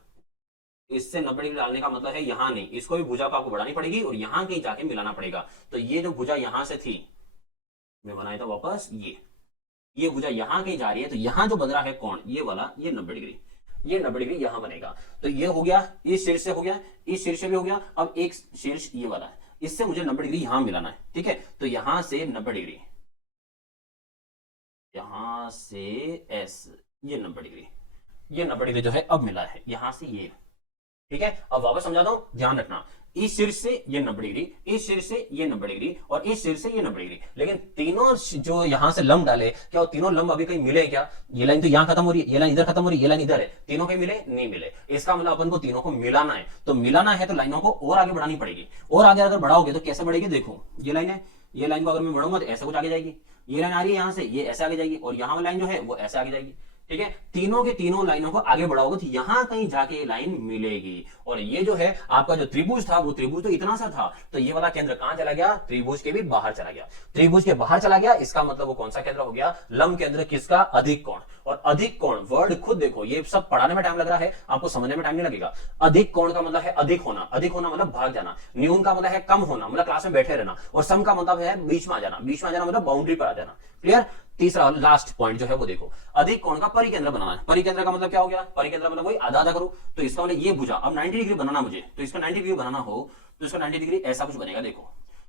इससे 90 डिग्री डालने का मतलब है यहां नहीं, इसको भी भुजा को आपको बढ़ानी पड़ेगी और यहां कहीं जाके मिलाना पड़ेगा। तो ये जो भुजा यहां से थी, मैं बनाया था वापस, ये भुजा यहां कहीं जा रही है, तो यहां जो बन रहा है कोण, ये वाला, ये 90 डिग्री, ये 90 डिग्री यहां बनेगा। तो ये हो गया, इस शीर्ष से हो गया, इस शीर्ष से भी हो गया। अब एक शीर्ष ये वाला है, इससे मुझे 90 डिग्री यहां मिलाना है, ठीक है। तो यहां से 90 डिग्री, यहां से एस, ये 90 डिग्री, ये 90 डिग्री जो है अब मिला है यहां से ये, ठीक है। अब वापस समझाता हूं, ध्यान रखना, इस शीर्ष से ये 90 डिग्री, इस शीर्ष से ये 90 डिग्री और इस शीर्ष से ये 90 डिग्री। लेकिन तीनों जो यहां से लंब डाले, क्या वो तीनों लंब अभी कहीं मिले क्या? ये लाइन तो यहां खत्म हो रही है, ये लाइन इधर खत्म हो रही है, ये लाइन इधर है, तीनों कहीं मिले नहीं मिले। इसका मतलब अपन को तीनों को मिलाना है, तो मिलाना है तो लाइनों को और आगे बढ़ानी पड़ेगी। और आगे अगर बढ़ाओगे तो कैसे बढ़ेगी, देखो ये लाइन है, ये लाइन को अगर मैं बढ़ाऊंगा तो ऐसे कुछ आगे जाएगी, ये लाइन आ रही है यहां से, ये ऐसे आगे जाएगी, और यहां वाली लाइन जो है वो ऐसे आगे जाएगी, ठीक है। तीनों के तीनों लाइनों को आगे बढ़ाओगे तो यहां कहीं जाके ये लाइन मिलेगी। और ये जो है आपका जो त्रिभुज था, वो त्रिभुज तो इतना सा था, तो ये वाला केंद्र कहां चला गया, त्रिभुज के भी बाहर चला गया। त्रिभुज के बाहर चला गया, इसका मतलब वो कौन सा केंद्र हो गया, लंब केंद्र किसका, अधिक कोण। और अधिक कोण वर्ड खुद देखो, ये सब पढ़ाने में टाइम लग रहा है, आपको समझने में टाइम नहीं लगेगा। अधिक कोण का मतलब है अधिक होना, अधिक होना मतलब भाग जाना। न्यून का मतलब है कम होना, मतलब क्लास में बैठे रहना। और सम का मतलब है बीच में आ जाना, बीच में आ जाना मतलब बाउंड्री पर आ जाना। क्लियर। तीसरा लास्ट पॉइंट जो है वो देखो, अधिक कोण का परिकेंद्र बनाना है। परिकेंद्र का मतलब क्या हो गया, परिकेंद्र मतलब वही आधा आधा करो। तो इसका मतलब ये भुजा अब 90 डिग्री बनाना मुझे, तो इसका 90 डिग्री बनाना हो तो इसका 90 डिग्री ऐसा कुछ बनेगा, देखो,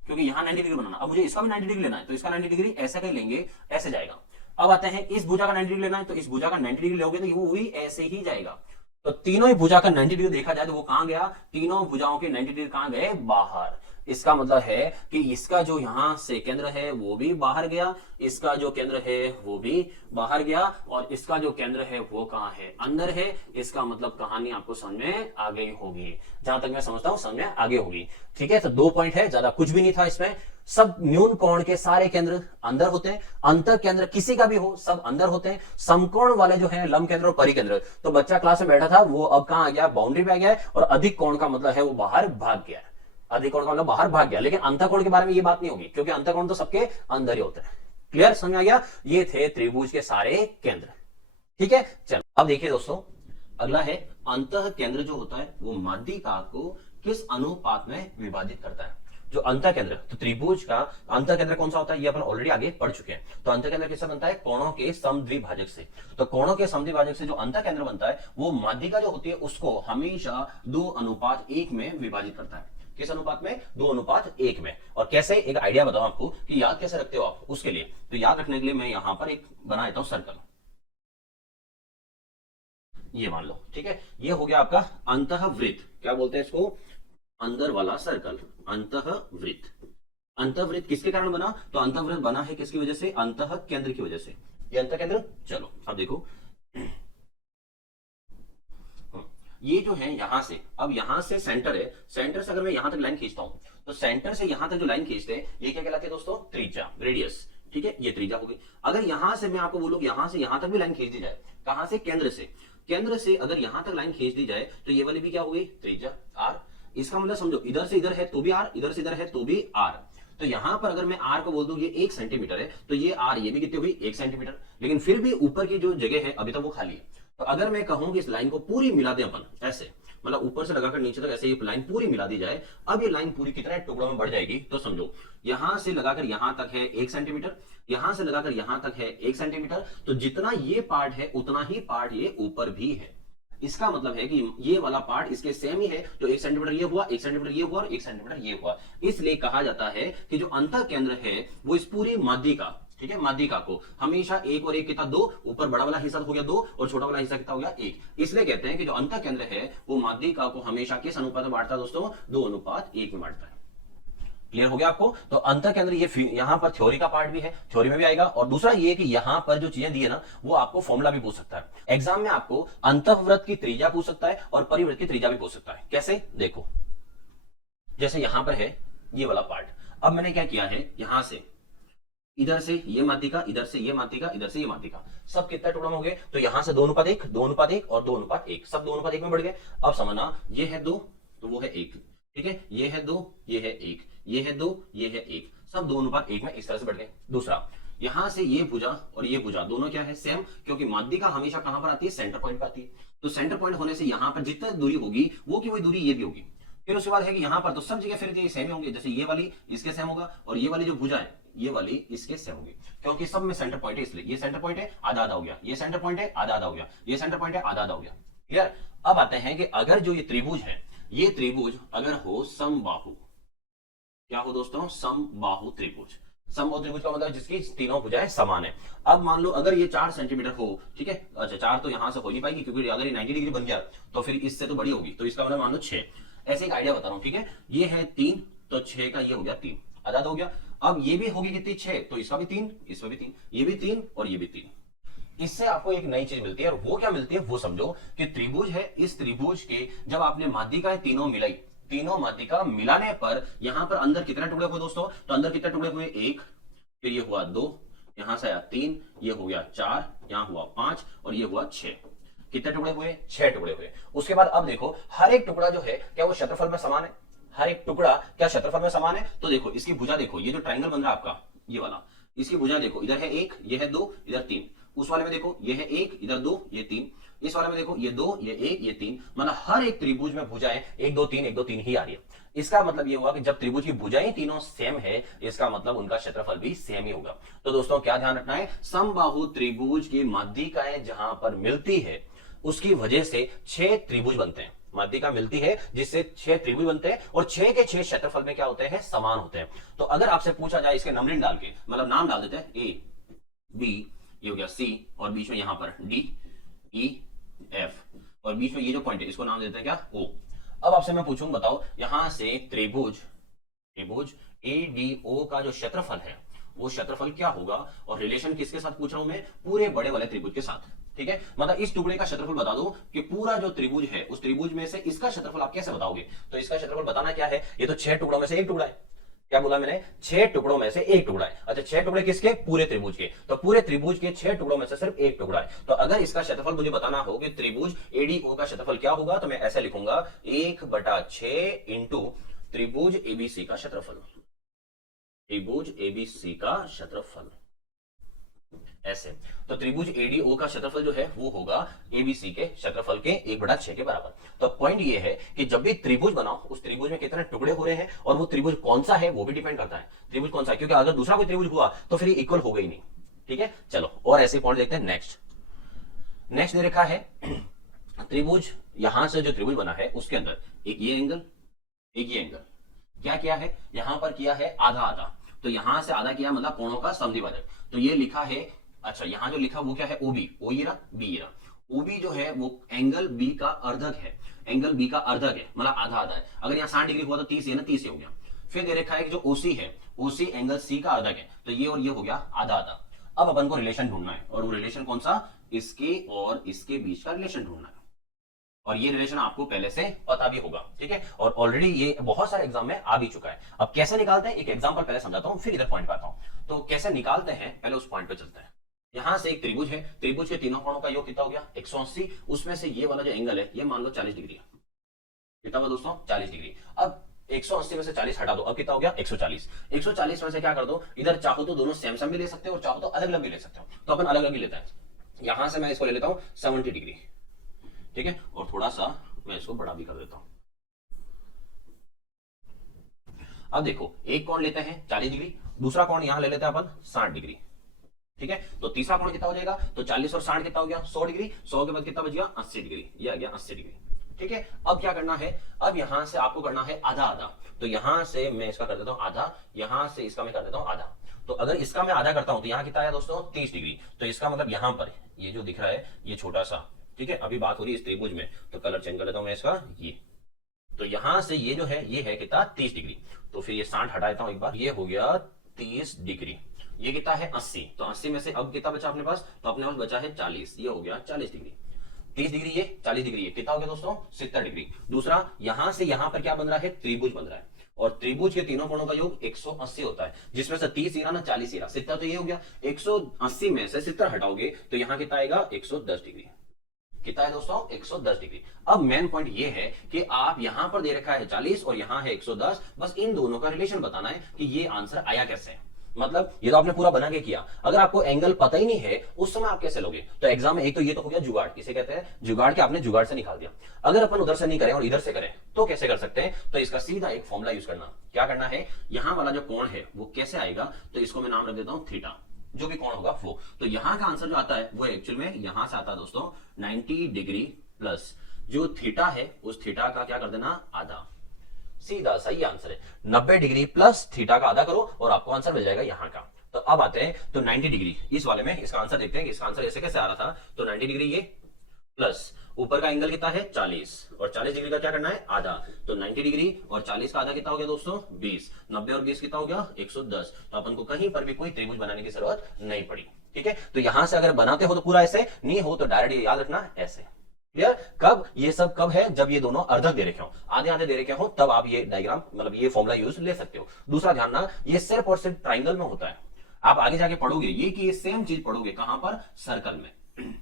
क्योंकि यहाँ 90 डिग्री बनाना, अब मुझे इसका भी 90 डिग्री लेना है, तो इसका 90 डिग्री ऐसे कहीं लेंगे, ऐसे जाएगा। अब आते हैं इस भुजा का 90 डिग्री लेना है, तो इस भुजा का 90 डिग्री लोगे तो वो भी ऐसे ही जाएगा। तो तीनों ही भुजा का 90 डिग्री देखा जाए तो वो कहां गया, तीनों भुजाओं के 90 डिग्री कहां गए, बाहर। इसका मतलब है कि इसका जो यहां से केंद्र है वो भी बाहर गया, इसका जो केंद्र है वो भी बाहर गया, और इसका जो केंद्र है वो कहां है, अंदर है। इसका मतलब कहानी आपको समझ में आ गई होगी, जहां तक मैं समझता हूं समझ में आगे होगी। ठीक है, तो 2 पॉइंट है, ज्यादा कुछ भी नहीं था इसमें। सब न्यून कोण के सारे केंद्र अंदर होते हैं, अंतर केंद्र किसी का भी हो सब अंदर होते हैं। समकोण वाले जो है लंब केंद्र और परिकेंद्र, तो बच्चा क्लास में बैठा था वो अब कहां आ गया, बाउंड्री पे आ गया है, और अधिक कोण का मतलब है वो बाहर भाग गया है। अधिक कोण का मतलब बाहर भाग गया, लेकिन अंतःकोण के बारे में ये बात नहीं होगी, क्योंकि अंतःकोण तो सबके अंदर ही होते हैं। क्लियर, समझ में आ गया? ये थे त्रिभुज के सारे केंद्र। ठीक है, चलो अब देखिए दोस्तों, अगला है अंतः केंद्र जो होता है वो माध्यिका को किस अनुपात में विभाजित करता है। जो अंतः केंद्र, तो त्रिभुज का अंतः केंद्र कौन सा होता है ये अपन ऑलरेडी आगे पढ़ चुके हैं। तो अंतः केंद्र किससे बनता है, कोणों के समद्विभाजक से। तो कोणों के समद्विभाजक से जो अंतः केंद्र बनता है वो माध्यिका जो होती है उसको हमेशा 2:1 में विभाजित करता है। किस अनुपात में, 2:1 में। और कैसे, एक आइडिया बताओ आपको कि याद कैसे रखते हो आप उसके लिए। तो याद रखने के लिए मैं यहां पर एक बना देता हूं सर्कल, ये मान लो। ठीक है, ये हो गया आपका अंतःवृत्त, क्या बोलते हैं इसको, अंदर वाला सर्कल, अंतःवृत्त। अंतःवृत्त किसके कारण बना, तो अंतःवृत्त बना है किसकी वजह से, अंतः केंद्र की वजह से। ये अंतः केंद्र, चलो अब देखो ये जो है यहां से, अब यहां से सेंटर है, सेंटर से अगर मैं यहां तक लाइन खींचता हूं, तो सेंटर से यहां तक जो लाइन खींचते हैं ये क्या कहलाती है दोस्तों, त्रिज्या, रेडियस। ठीक है, ये त्रिज्या हो गई। अगर यहां से मैं आपको बोलूं यहां से यहां तक भी लाइन खींच दी जाए, कहां से, केंद्र से, केंद्र से अगर यहां तक लाइन खींच दी जाए तो ये वाली भी क्या हो गई, त्रिज्या आर। इसका मतलब समझो, इधर से इधर है तो भी आर, इधर से इधर है तो भी आर। तो यहां पर अगर मैं आर को बोल दूं ये 1 सेंटीमीटर है, तो ये आर ये भी कितनी हुई, 1 सेंटीमीटर। लेकिन फिर भी ऊपर की जो जगह है अभी तक वो खाली है। तो अगर मैं कहूं कि इस लाइन को पूरी मिला दें अपन ऐसे, मतलब ऊपर से लगाकर नीचे तक ऐसे ये लाइन पूरी मिला दी जाए, अब ये लाइन पूरी कितने टुकड़ों में बढ़ जाएगी, तो समझो यहां से लगाकर यहां तक है 1 सेंटीमीटर, यहां से लगाकर यहां तक है 1 सेंटीमीटर। तो जितना ये पार्ट है उतना ही पार्ट ये ऊपर भी है। इसका मतलब है कि ये वाला पार्ट इसके सेम ही है, जो 1 सेंटीमीटर ये हुआ, 1 सेंटीमीटर ये हुआ और 1 सेंटीमीटर ये हुआ। इसलिए कहा जाता है कि जो अंतः केंद्र है वो इस पूरी माध्यिका, ठीक है, माध्यिका को हमेशा 1 और 1 कितना 2, ऊपर बड़ा वाला हिस्सा हो गया 2 और छोटा वाला हिस्सा कितना हो गया 1। इसलिए कहते हैं कि जो अंतः केंद्र है वो माध्यिका को हमेशा किस अनुपात में बांटता है दोस्तों, 2:1 में बांटता है। क्लियर हो गया आपको? तो अंतः केंद्र ये यहां पर थ्योरी का पार्ट भी है, थ्योरी में भी आएगा। और दूसरा ये कि यहां पर जो चीजें दी है ना वो आपको फॉर्मूला भी पूछ सकता है एग्जाम में, आपको अंतःवृत्त की त्रिज्या पूछ सकता है और परिवृत्त की त्रिज्या भी पूछ सकता है। कैसे, देखो जैसे यहां पर है ये वाला पार्ट, अब मैंने क्या किया है, यहां से इधर से ये माध्यिका, इधर से ये माध्यिका, इधर से ये माध्यिका, सब कितना टुकड़ा हो गए, तो यहां से 2:1, 2:1 और 2:1, सब 2:1 में बढ़ गए। अब समझना, ये है 2 तो वो है 1, ठीक है, ये है 2 ये है 1, ये है 2 ये है 1, सब 2:1 में इस तरह से बढ़ गए। दूसरा, यहां से ये भुजा और ये भुजा दोनों क्या है, सेम, क्योंकि माध्यिका हमेशा कहां पर आती है, सेंटर पॉइंट पर आती है। तो सेंटर पॉइंट होने से यहां पर जितनी दूरी होगी वो की वही दूरी ये भी होगी। फिर उसके बाद है कि यहां पर तो सब जगह फिर सेम ही होंगे, जैसे ये वाली इसके सेम होगा और ये वाली जो भुजा है ये वाली इसके सेम होगी, क्योंकि सब में सेंटर पॉइंट है, इसलिए ये सेंटर पॉइंट है आधा आधा हो गया, ये सेंटर पॉइंट है आधा आधा हो गया, ये सेंटर पॉइंट है आधा आधा हो गया। क्लियर? अब आते हैं कि अगर जो ये त्रिभुज है, ये त्रिभुज अगर हो समबाहु, क्या हो दोस्तों, समबाहु त्रिभुज। समबाहु त्रिभुज का मतलब जिसकी तीनों भुजाएं समान है। अब मान लो अगर ये 4 सेंटीमीटर हो, ठीक है, अच्छा 4 तो यहां से हो नहीं पाएगी क्योंकि अगर ये 90 डिग्री बन गया तो फिर इससे तो बड़ी होगी, तो इसका मतलब मान लो 6। ऐसे एक आइडिया बता रहा हूं, ठीक है, ये है 3 तो 6 का ये हो गया 3, आधा हो गया। अब ये भी होगी कितनी, 6, तो इसका भी 3, इसमें भी 3, ये भी 3 और ये भी 3। इससे आपको एक नई चीज मिलती है, और वो क्या मिलती है वो समझो कि त्रिभुज है, इस त्रिभुज के जब आपने माध्यिकाएं तीनों मिलाई, तीनों माध्यिका मिलाने पर यहां पर अंदर कितने टुकड़े हुए दोस्तों, तो अंदर कितने टुकड़े हुए, 1, फिर ये हुआ 2, यहां से आया 3, ये हो गया 4, यहां हुआ 5 और ये हुआ 6। कितने टुकड़े हुए, 6 टुकड़े हुए। उसके बाद अब देखो हर एक टुकड़ा जो है क्या वो क्षेत्रफल में समान है, हर एक टुकड़ा क्या क्षेत्रफल में समान है। तो देखो इसकी भुजा देखो, ये जो ट्रायंगल बन रहा है आपका ये वाला, इसकी भुजा देखो, इधर है 1 ये है 2 इधर 3, उस वाले में देखो ये है 1 इधर 2 ये 3, इस वाले में देखो ये 2 ये 1 ये 3, मतलब हर एक त्रिभुज में भुजाएं 1 2 3 1 2 3 ही आ रही है। इसका मतलब ये हुआ कि जब त्रिभुज की भुजाएं तीनों सेम है, इसका मतलब उनका क्षेत्रफल भी सेम ही होगा। तो दोस्तों क्या ध्यान रखना है, समबाहु त्रिभुज की माध्यिकाएं जहां पर मिलती है उसकी वजह से 6 त्रिभुज बनते हैं, माध्यिका मिलती है जिससे 6 त्रिभुज बनते हैं और 6 के 6 क्षेत्रफल में क्या होते हैं, समान होते हैं। तो अगर आपसे पूछा जाए इसके नंबरिंग डाल के, मतलब नाम डाल देते हैं A B ये हो गया C और बीच में यहां पर D E F और बीच में ये जो पॉइंट है इसको नाम देते हैं क्या, O। अब आपसे मैं पूछूं, बताओ यहां से त्रिभुज त्रिभुज एडीओ का जो क्षेत्रफल है वो क्षेत्रफल क्या होगा, और रिलेशन किसके साथ पूछ रहा हूं मैं, पूरे बड़े वाले त्रिभुज के साथ। ठीक है, मतलब इस टुकड़े का क्षेत्रफल बता दो कि पूरा जो त्रिभुज है उस त्रिभुज में से इसका क्षेत्रफल आप कैसे बताओगे। तो इसका क्षेत्रफल बताना क्या है, ये तो 6 टुकड़ों में से एक टुकड़ा है। क्या बोला मैंने, 6 टुकड़ों में से एक टुकड़ा है। अच्छा 6 टुकड़े किसके, पूरे त्रिभुज के। तो पूरे त्रिभुज के 6 टुकड़ों में से सिर्फ एक टुकड़ा है। तो अगर इसका क्षेत्रफल मुझे बताना हो कि त्रिभुज एडीओ का क्षेत्रफल क्या होगा, तो मैं ऐसे लिखूंगा 1/6 इंटू त्रिभुज एबीसी का क्षेत्रफल, त्रिभुज एबीसी का क्षेत्रफल ऐसे। तो त्रिभुज एडीओ का क्षेत्रफल जो है वो होगा एबीसी के क्षेत्रफल के 1/6 के बराबर। तो पॉइंट ये है कि जब भी त्रिभुज बनाओ उस त्रिभुज में कितने टुकड़े हो रहे हैं और वो त्रिभुज कौन सा है वो भी डिपेंड करता है, त्रिभुज कौन सा है, क्योंकि अगर दूसरा कोई त्रिभुज हुआ तो फिर इक्वल होगा ही नहीं। ठीक है, चलो और ऐसे पॉइंट देखते हैं। नेक्स्ट दे रखा है त्रिभुज, यहां से जो त्रिभुज बना है उसके अंदर एक ये एंगल, एक ये एंगल, क्या किया है यहां पर किया है आधा आधा। तो यहां से आधा किया मतलब कोणों का समद्विभाजक। तो ये लिखा है, अच्छा यहां जो लिखा वो क्या है, ओबी, ओ ये रहा, बी ये रहा। ओबी जो है वो एंगल बी का अर्धक है, एंगल बी का अर्धक है मतलब आधा आधा है। अगर यहाँ 60 डिग्री हुआ तो 30 है ना, 30 हो गया। फिर दे रखा है कि जो ओसी है, ओसी एंगल सी का अर्धक है, तो ये और ये हो गया आधा आधा। अब अपन को रिलेशन ढूंढना है, और वो रिलेशन कौन सा, इसके और इसके बीच का रिलेशन ढूंढना है। और ये रिलेशन आपको पहले से पता भी होगा। ठीक है, और ऑलरेडी ये बहुत सारे एग्जाम में आ भी चुका है। अब कैसे निकालते हैं, एक एग्जांपल पहले समझाता हूं फिर इधर पॉइंट पे आता हूं। तो कैसे निकालते हैं, पहले उस पॉइंट पे चलते हैं। यहां से एक त्रिभुज है, त्रिभुज के तीनों कोणों का योग कितना हो गया 180। उसमें से ये वाला जो एंगल है ये मान लो 40 डिग्री है। कितना हुआ दोस्तों, 40 डिग्री। अब 180 में से 40 हटा दो, अब कितना हो गया 140। 140 में से क्या कर दो, इधर चाहो तो दोनों सेम सेम भी ले सकते हो और चाहो तो अलग अलग भी ले सकते हो। तो अपन अलग अलग ही लेते हैं। यहां से मैं इसको ले लेता हूं 70 डिग्री। ठीक है, और थोड़ा सा मैं इसको बड़ा भी कर देता हूं। अब देखो एक कोण लेते हैं 40 डिग्री, दूसरा कोण यहां ले लेते हैं अपन 60 डिग्री। ठीक है, तो तीसरा कोण कितना हो जाएगा, तो 40 और 60 कितना हो गया 100 डिग्री। 100 के बाद कितना बच गया 80 डिग्री, ये आ गया 80 डिग्री। ठीक है, अब क्या करना है, अब यहां से आपको करना है आधा आधा। तो यहां से मैं इसका कर देता हूं आधा, यहां से इसका मैं कर देता हूं आधा। तो अगर इसका मैं आधा करता हूं तो यहां कितना आया दोस्तों 30 डिग्री। तो इसका मतलब यहां पर ये जो दिख रहा है ये छोटा सा, ठीक है, अभी बात हो रही है इस त्रिभुज में, तो कलर चेंज कर देता हूं मैं इसका, ये तो यहां से ये जो है ये है कितना 30 डिग्री। तो फिर ये 60 हटा देता हूं एक बार, ये हो गया 30 डिग्री। ये कितना है 80, तो 80 में से अब कितना बचा अपने पास, तो अपने पास बचा है 40, ये हो गया 40 डिग्री। 30 डिग्री ये, 40 डिग्री ये, कितना हो गया दोस्तों 70 डिग्री। दूसरा यहां से यहां पर क्या बन रहा है, त्रिभुज बन रहा है, और त्रिभुज के तीनों कोणों का योग 180 होता है, जिसमें से 30 ही रहा ना 40 ही रहा, 70 तो ये हो गया। 180 में से 70 हटाओगे तो यहां कितना आएगा 110 डिग्री। कितना है दोस्तों 110 डिग्री। अब मेन पॉइंट ये है कि आप यहां पर दे रखा है 40 और यहां है 110, बस इन दोनों का रिलेशन बताना है कि ये आंसर आया कैसे। मतलब ये तो आपने पूरा बना के किया, अगर आपको एंगल पता ही नहीं है उस समय आप कैसे लोगे। तो एग्जाम में एक तो ये तो हो गया जुगाड़, इसे कहते हैं जुगाड़, के आपने जुगाड़ से निकाल दिया। अगर अपन उधर से नहीं करें और इधर से करें तो कैसे कर सकते हैं, तो इसका सीधा एक फॉर्मूला यूज करना। क्या करना है, यहां वाला जो कोण है वो कैसे आएगा, तो इसको मैं नाम रख देता हूं थीटा, जो भी कोण होगा वो। तो यहां का आंसर जो आता है वो एक्चुअल में यहां से आता है दोस्तों 90 डिग्री प्लस जो थीटा है उस थीटा का क्या कर देना आधा। सीधा सही आंसर है 90 डिग्री प्लस थीटा का आधा करो और आपको आंसर मिल जाएगा यहां का। तो अब आते हैं तो 90 डिग्री इस वाले में, इसका आंसर देखते हैं कि इसका आंसर ऐसे कैसे आ रहा था। तो 90 डिग्री ये प्लस ऊपर का एंगल कितना है 40, और 40 डिग्री का क्या करना है आधा। तो 90 डिग्री और 40 का आधा कितना हो गया दोस्तों 20, 90 और 20 कितना हो गया 110। तो अपन को कहीं पर भी कोई त्रिभुज बनाने की जरूरत नहीं पड़ी। ठीक है, तो यहां से अगर बनाते हो तो पूरा ऐसे, नहीं हो तो डायरेक्ट ये याद रखना ऐसे। क्लियर, कब ये सब कब है, जब ये दोनों अर्धक दे रखे हो, आधे आधे दे रखे हो, तब आप ये डायग्राम मतलब ये फॉर्मूला यूज ले सकते हो। दूसरा ध्यान ना, ये सिर्फ और सिर्फ ट्राइंगल में होता है। आप आगे जाके पढ़ोगे ये कि ये सेम चीज पढ़ोगे कहां पर, सर्कल में।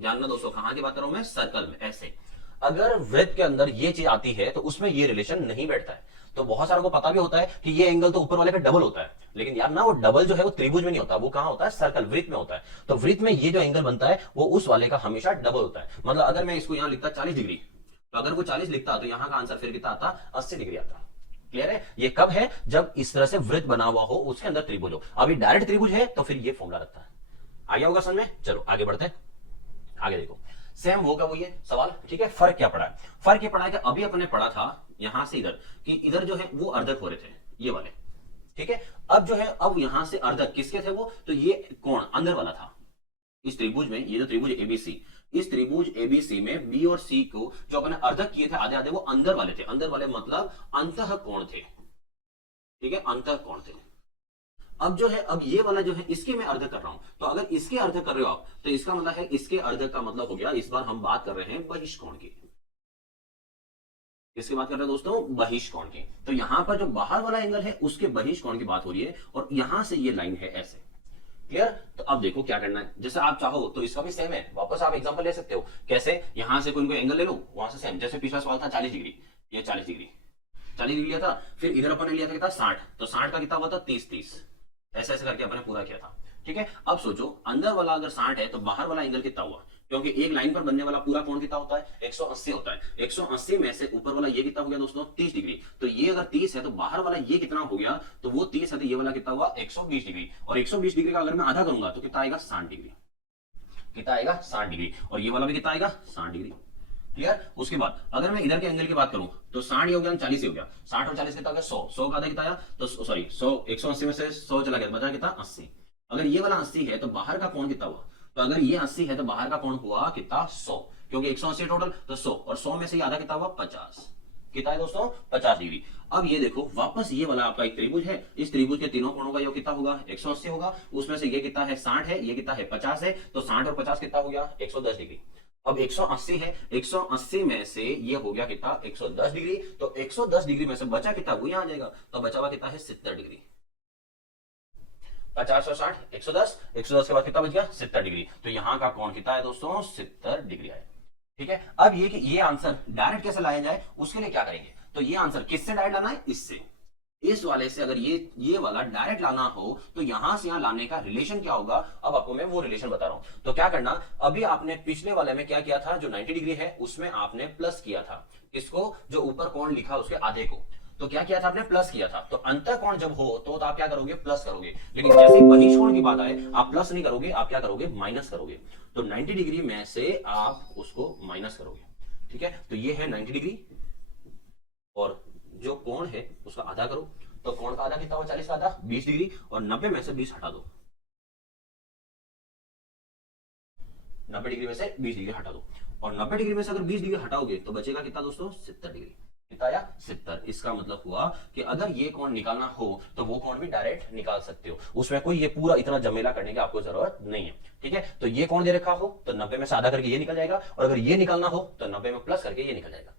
जानना दोस्तों कहां की बात कर रहा हूं मैं, सर्कल में। ऐसे अगर वृत्त के अंदर ये चीज आती है तो उसमें ये रिलेशन नहीं बैठता है। तो बहुत सारों को पता भी होता है कि ये एंगल तो ऊपर वाले का डबल होता है, लेकिन यार ना वो डबल जो है वो त्रिभुज में नहीं होता, वो कहां होता है सर्कल, वृत्त में होता है। तो वृत्त में ये जो एंगल बनता है वो उस वाले का हमेशा डबल होता है। मतलब अगर मैं इसको यहां लिखता 40 डिग्री, तो अगर वो 40 लिखता तो यहां का आंसर फिर कितना आता 80 डिग्री आता। क्लियर है, ये कब है, जब इस तरह से वृत्त बना हुआ हो, उसके अंदर त्रिभुज हो। अभी डायरेक्ट त्रिभुज है तो फिर ये फॉर्मूला रखता है। आ गया होगा समझ में। चलो आगे बढ़ते हैं, आगे देखो सेम वो का वो ये सवाल। ठीक है, फर्क क्या पड़ा है, फर्क ये पड़ा है कि अभी अपने पढ़ा था यहां से इधर कि इधर जो है वो अर्धक हो रहे थे ये वाले। ठीक है, अब जो है अब यहां से अर्धक किसके थे वो, तो ये कोण अंदर वाला था इस त्रिभुज में। ये जो त्रिभुज एबीसी, इस त्रिभुज एबीसी में बी और सी को जो अपने अर्धक किए थे आधे आधे, वो अंदर वाले थे। अंदर वाले मतलब अंतः कोण थे। ठीक है, अंतः कोण थे। अब जो है, अब ये वाला जो है इसके मैं अर्ध कर रहा हूं, तो अगर इसके अर्ध कर रहे हो आप तो इसका मतलब है इसके अर्ध का मतलब हो गया, इस बार हम बात कर रहे हैं बहिष्कोण की। किसकी बात कर रहे हैं दोस्तों? बहिष्कोण की। तो यहां पर जो बाहर वाला एंगल है उसके बहिष्कोण की बात हो रही है, और यहां से ये लाइन है ऐसे। क्लियर? तो अब देखो क्या करना है, जैसे आप चाहो तो इसका भी सेम है, वापस आप एग्जांपल ले सकते हो। कैसे? यहां से कोई एंगल ले लो, वहां से सेम, जैसे पिछला सवाल था 40 डिग्री, ये 40 डिग्री, 40 डिग्री लिया था, फिर इधर अपन ने लिया था कितना 60, तो 60 का कितना हुआ था 30 30, ऐसे ऐसे करके अपन ने पूरा किया था। ठीक है, अब सोचो अंदर वाला अगर 60 है तो बाहर वाला एंगल कितना हुआ, क्योंकि एक लाइन पर बनने वाला पूरा कोण कितना होता है 180 होता है। 180 में से ऊपर वाला ये कितना हो गया दोस्तों 30 डिग्री, तो ये अगर 30 है तो बाहर वाला ये कितना हो गया, तो वो 30 है तो ये वाला कितना हुआ 120 डिग्री, और 120 डिग्री का अगर मैं आधा करूंगा तो कितना आएगा 60 डिग्री, कितना आएगा 60 डिग्री, और ये वाला भी कितना आएगा 60 डिग्री। क्लियर? उसके बाद अगर मैं इधर के एंगल की बात करूं तो 60 हो गया 40 हो गया, 60 और 40 कितना हो गया 100, 100 का आधा कितना आया, तो सॉरी 100, 180 में से 100 चला गया, बचा कितना 80। अगर ये वाला 80 है तो बाहर का कोण कितना हुआ, तो अगर ये 80 है तो बाहर का कोण हुआ कितना 100, क्योंकि 180 टोटल, तो 100 और 100 में से आधा कितना हुआ 50, कितना है दोस्तों 50 डिग्री। अब ये देखो वापस ये वाला आपका एक त्रिभुज है, इस त्रिभुज के तीनों कोणों का योग कितना होगा 180 होगा, उसमें से ये कितना है 60 है, ये कितना है 50 है, तो 60 और 50 कितना हो गया 110 डिग्री। अब 180 है, 180 में से ये हो गया कितना 110 डिग्री, तो 110 डिग्री में से बचा कितना वो यहां आ जाएगा, तो बचा हुआ कितना है 70 डिग्री। 50 और 60 110, 110 के बाद कितना बच गया 70 डिग्री, तो यहां का कोण कितना है दोस्तों 70 डिग्री आया। ठीक है, अब ये कि ये आंसर डायरेक्ट कैसे लाया जाए उसके लिए क्या करेंगे, तो ये आंसर किससे डायरेक्ट लाना है, इससे, इस वाले से अगर ये वाला डायरेक्ट लाना हो तो यहां से यहां लाने का रिलेशन क्या होगा, अब आपको मैं वो रिलेशन बता रहा हूं। तो क्या करना, अभी आपने पिछले वाले में क्या किया था, जो 90 डिग्री है उसमें आपने प्लस किया था, किसको, जो ऊपर कोण लिखा उसके आधे को, तो क्या किया था आपने प्लस किया था। तो अंतः कोण जब हो तो आप क्या करोगे प्लस करोगे, लेकिन जैसे बहिष्कोण की बात आए आप प्लस नहीं करोगे, आप क्या करोगे माइनस करोगे, तो 90 डिग्री में से आप उसको माइनस करोगे। ठीक है, तो ये है 90 डिग्री, और जो कोण है उसका आधा करो, तो कोण का आधा कितना हुआ 40 का आधा 20 डिग्री, और 90 में से 20 हटा दो, 90 डिग्री में से 20 डिग्री हटा दो, और 90 डिग्री में से अगर 20 डिग्री हटाओगे तो बचेगा कितना दोस्तों 70 डिग्री, कितना आया 70। इसका मतलब हुआ कि अगर ये कोण निकालना हो तो वो कोण भी डायरेक्ट निकाल सकते हो, उसमें कोई ये पूरा इतना जमेला करने की आपको जरूरत नहीं है। ठीक है, तो ये कोण दे रखा हो तो 90 में से आधा करके ये निकल जाएगा, और अगर ये निकालना हो तो 90 में प्लस करके ये निकल जाएगा।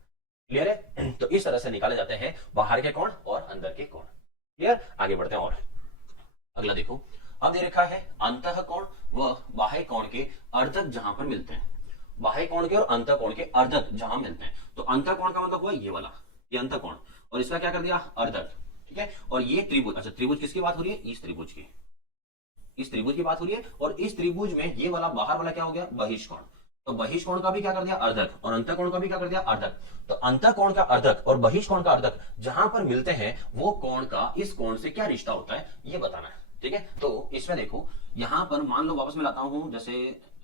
क्लियर है? तो इस तरह से निकाले जाते हैं बाहर के कोण और अंदर के कोण। क्लियर? आगे बढ़ते हैं, और अगला देखो, अब दे रखा है अंतः कोण व बाह्य कोण के अर्धक जहां पर मिलते हैं, बाह्य कोण के और अंतः कोण के अर्धक जहां मिलते हैं, तो अंतः कोण का मतलब हुआ ये वाला, ये अंतः कोण, और इसका क्या कर दिया अर्धक। ठीक है, और ये त्रिभुज, अच्छा त्रिभुज किसकी बात हो रही है, इस त्रिभुज की, इस त्रिभुज की बात हो रही है, और इस त्रिभुज में ये वाला बाहर वाला क्या हो गया बहिष्कोण, तो बहिष्कोण का भी क्या कर दिया अर्धक, और अंतःकोण का भी क्या कर दिया अर्धक। तो अंतःकोण का अर्धक और बहिष्कोण का अर्धक जहां पर मिलते हैं वो कोण का इस कोण से क्या रिश्ता होता है ये बताना है। ठीक है, तो इसमें देखो यहां पर मान लो वापस मैं लाता हूं, जैसे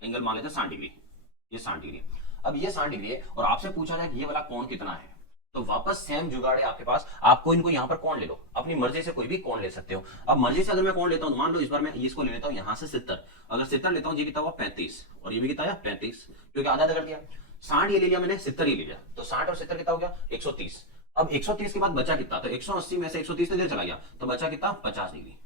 एंगल मान लेते हैं 60 डिग्री, ये 60 डिग्री, अब ये 60 डिग्री है और आपसे पूछा जाए कि ये वाला कोण कितना है, तो वापस सेम जुगाड़ है आपके पास, आपको इनको यहां पर कोण ले लो, अपनी मर्जी से कोई भी कोण ले सकते हो। अब मर्जी से अगर मैं कोण लेता हूं, मान लो इस बार मैं इसको ले लेता हूं यहां से 70, अगर 70 लेता हूं ये कितना हुआ 35, और ये भी कितना है 35, क्योंकि आधा कर दिया, 60 ये ले लिया मैंने 70 ये ले लिया, तो 60 और 70 कितना हो गया 130। अब 130 के बाद बचा कितना, तो 180 में से 130 इधर चला गया, तो बचा कितना 50 डिग्री।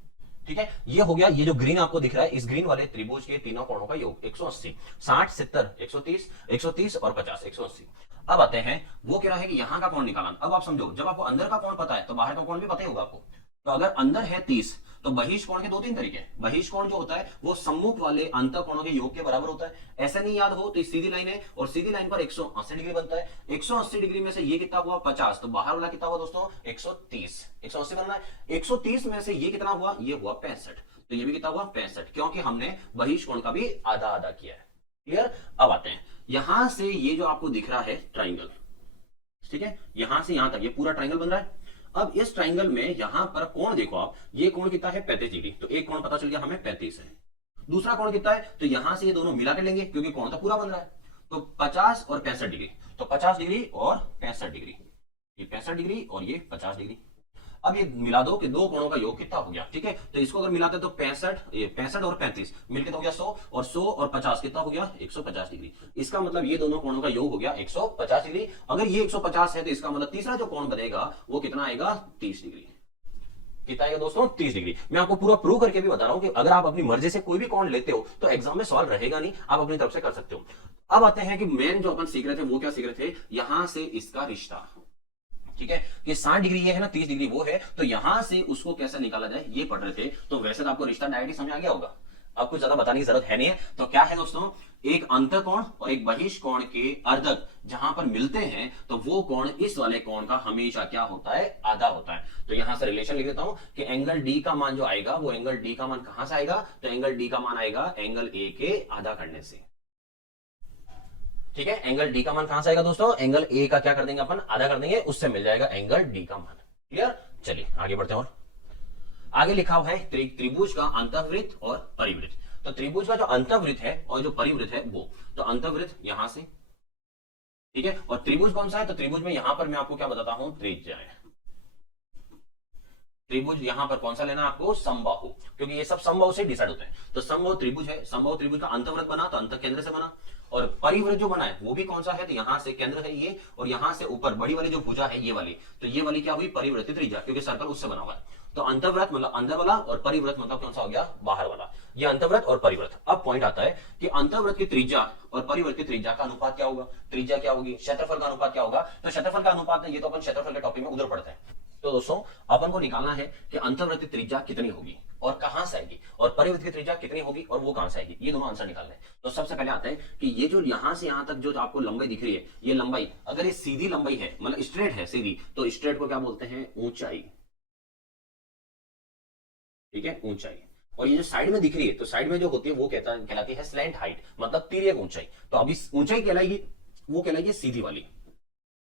ठीक है, ये हो गया, ये जो ग्रीन आपको दिख रहा है इस ग्रीन वाले त्रिभुज के तीनों कोणों का योग 180, 60 70 130, 130 और 50 180। अब आते हैं, वो कह रहा है कि यहां का कोण निकालना। अब आप समझो, जब आपको अंदर का कोण पता है तो बाहर का कोण भी पता ही होगा आपको। तो अगर अंदर है 30 तो बहिष्कोण के दो तीन तरीके हैं। बहिष्कोण जो होता है वो सम्मुख वाले अंतः कोणों के योग के बराबर होता है। ऐसा नहीं याद हो तो सीधी लाइन है और सीधी लाइन पर 180 डिग्री बनता है। 180 डिग्री में से ये कितना हुआ 50, तो बाहर वाला कितना हुआ दोस्तों 130। 180 बनना है, 130 में से ये कितना हुआ, ये हुआ 65, तो ये भी कितना हुआ 65, क्योंकि हमने बहिष्कोण का भी आधा आधा किया है। क्लियर? अब आते हैं, यहां से ये जो आपको दिख रहा है ट्राइंगल, ठीक है, यहां से यहां तक ये पूरा ट्राइंगल बन रहा है। अब इस ट्राइंगल में यहां पर कोण देखो आप, ये कोण कितना है 35 डिग्री, तो एक कोण पता चल गया हमें 35 है। दूसरा कोण कितना है, तो यहां से ये दोनों मिला के लेंगे क्योंकि कोण तो पूरा बन रहा है, तो 50 और 65 डिग्री, तो 50 डिग्री और 65 डिग्री, ये 65 डिग्री और ये 50 डिग्री। अब ये मिला दो कि दो कोणों का योग कितना हो गया, ठीक है, तो इसको अगर मिलाते तो 65, ये 65 और 35 मिलकर तो हो गया 100, और 100 और 50 कितना हो गया 150 डिग्री। इसका मतलब ये दोनों कोणों का योग हो गया 150 डिग्री। अगर ये 150 है तो इसका मतलब तीसरा जो कोण बनेगा वो कितना आएगा 30 डिग्री। कितना आएगा दोस्तों 30 डिग्री। मैं आपको पूरा प्रूव करके भी बता रहा हूं कि अगर आप अपनी मर्जी से कोई भी कोण लेते हो तो एग्जाम में सवाल रहेगा नहीं, आप अपनी तरफ से कर सकते हो। अब आते हैं कि मेन जो अपन सीख रहे थे वो क्या सीख रहे थे, यहां से इसका रिश्ता, ठीक है, कि 60 डिग्री ये है ना, 30 डिग्री वो है, तो यहां से उसको कैसे निकाला जाए ये पढ़ रहे थे। तो वैसे तो आपको रिश्ता डायरेक्ट समझ आ गया होगा, अब कुछ ज्यादा बताने की जरूरत है नहीं है। तो क्या है दोस्तों, एक अंतःकोण और एक बहिष्कोण के अर्धक जहां पर मिलते हैं तो वो कोण इस वाले कोण का हमेशा क्या होता है, आधा होता है। तो यहां से रिलेशन लिख देता हूं कि एंगल डी का मान जो आएगा वो एंगल डी का मान कहां से आएगा, तो एंगल डी का मान आएगा एंगल ए के आधा करने से। ठीक है, एंगल डी का मान कहां से आएगा दोस्तों, एंगल ए का क्या कर देंगे अपन, आधा कर देंगे, उससे मिल जाएगा एंगल डी का मान। क्लियर, चलिए आगे बढ़ते हैं। और आगे लिखा हुआ है त्रिभुज का अंतःवृत्त और परिवृत्त। तो त्रिभुज का जो अंतःवृत्त है और जो परिवृत्त है वो, तो अंतःवृत्त यहां से, ठीक है, और त्रिभुज कौन सा है, तो त्रिभुज में यहां पर मैं आपको क्या बताता हूं, त्रिज्या है। त्रिभुज यहां पर कौन सा लेना है आपको, समबाहु, क्योंकि ये सब समबाहु से डिसाइड होते हैं। तो समबाहु त्रिभुज है, समबाहु त्रिभुज का अंतःवृत्त बना तो अंत केंद्र से बना, और परिवृत्त जो बना है वो भी कौन सा है, तो यहां से केंद्र है ये, और यहां से ऊपर बड़ी वाली जो भुजा है ये वाली, तो ये वाली क्या हुई, परिवृत्त त्रिज्या, क्योंकि सर्कल उससे बना हुआ है। तो अंतःवृत्त मतलब अंदर वाला और परिवृत्त मतलब कौन सा हो गया, बाहर वाला। ये अंतःवृत्त और परिवृत्त। अब पॉइंट आता है कि अंतःवृत्त की त्रिज्या और परिवृत्त की त्रिज्या का अनुपात क्या होगा, त्रिज्या क्या होगी, क्षेत्रफल का अनुपात क्या होगा। तो क्षेत्रफल का अनुपात, ये तो अपन क्षेत्रफल के टॉपिक में उधर पढ़ते हैं। तो दोस्तों अपन को निकालना है कि अंतःवृत्त की त्रिज्या कितनी होगी और कहां से आएगी, और परिवृत्त की त्रिज्या कितनी होगी और वो कहां से आएगी, ये दोनों आंसर निकालने हैं। तो सबसे पहले आता है कि ये जो यहां से यहां तक जो आपको लंबाई दिख रही है, ये लंबाई अगर ये सीधी लंबाई है, मतलब स्ट्रेट है सीधी, तो स्ट्रेट को क्या बोलते हैं, ऊंचाई। ठीक है, ऊंचाई। और ये जो साइड में दिख रही है, तो साइड में जो होती है वो कहलाती है स्लैंट हाइट, मतलब तिर्यक ऊंचाई। तो अभी ऊंचाई कहलाएगी, वो कहलाएगी सीधी वाली,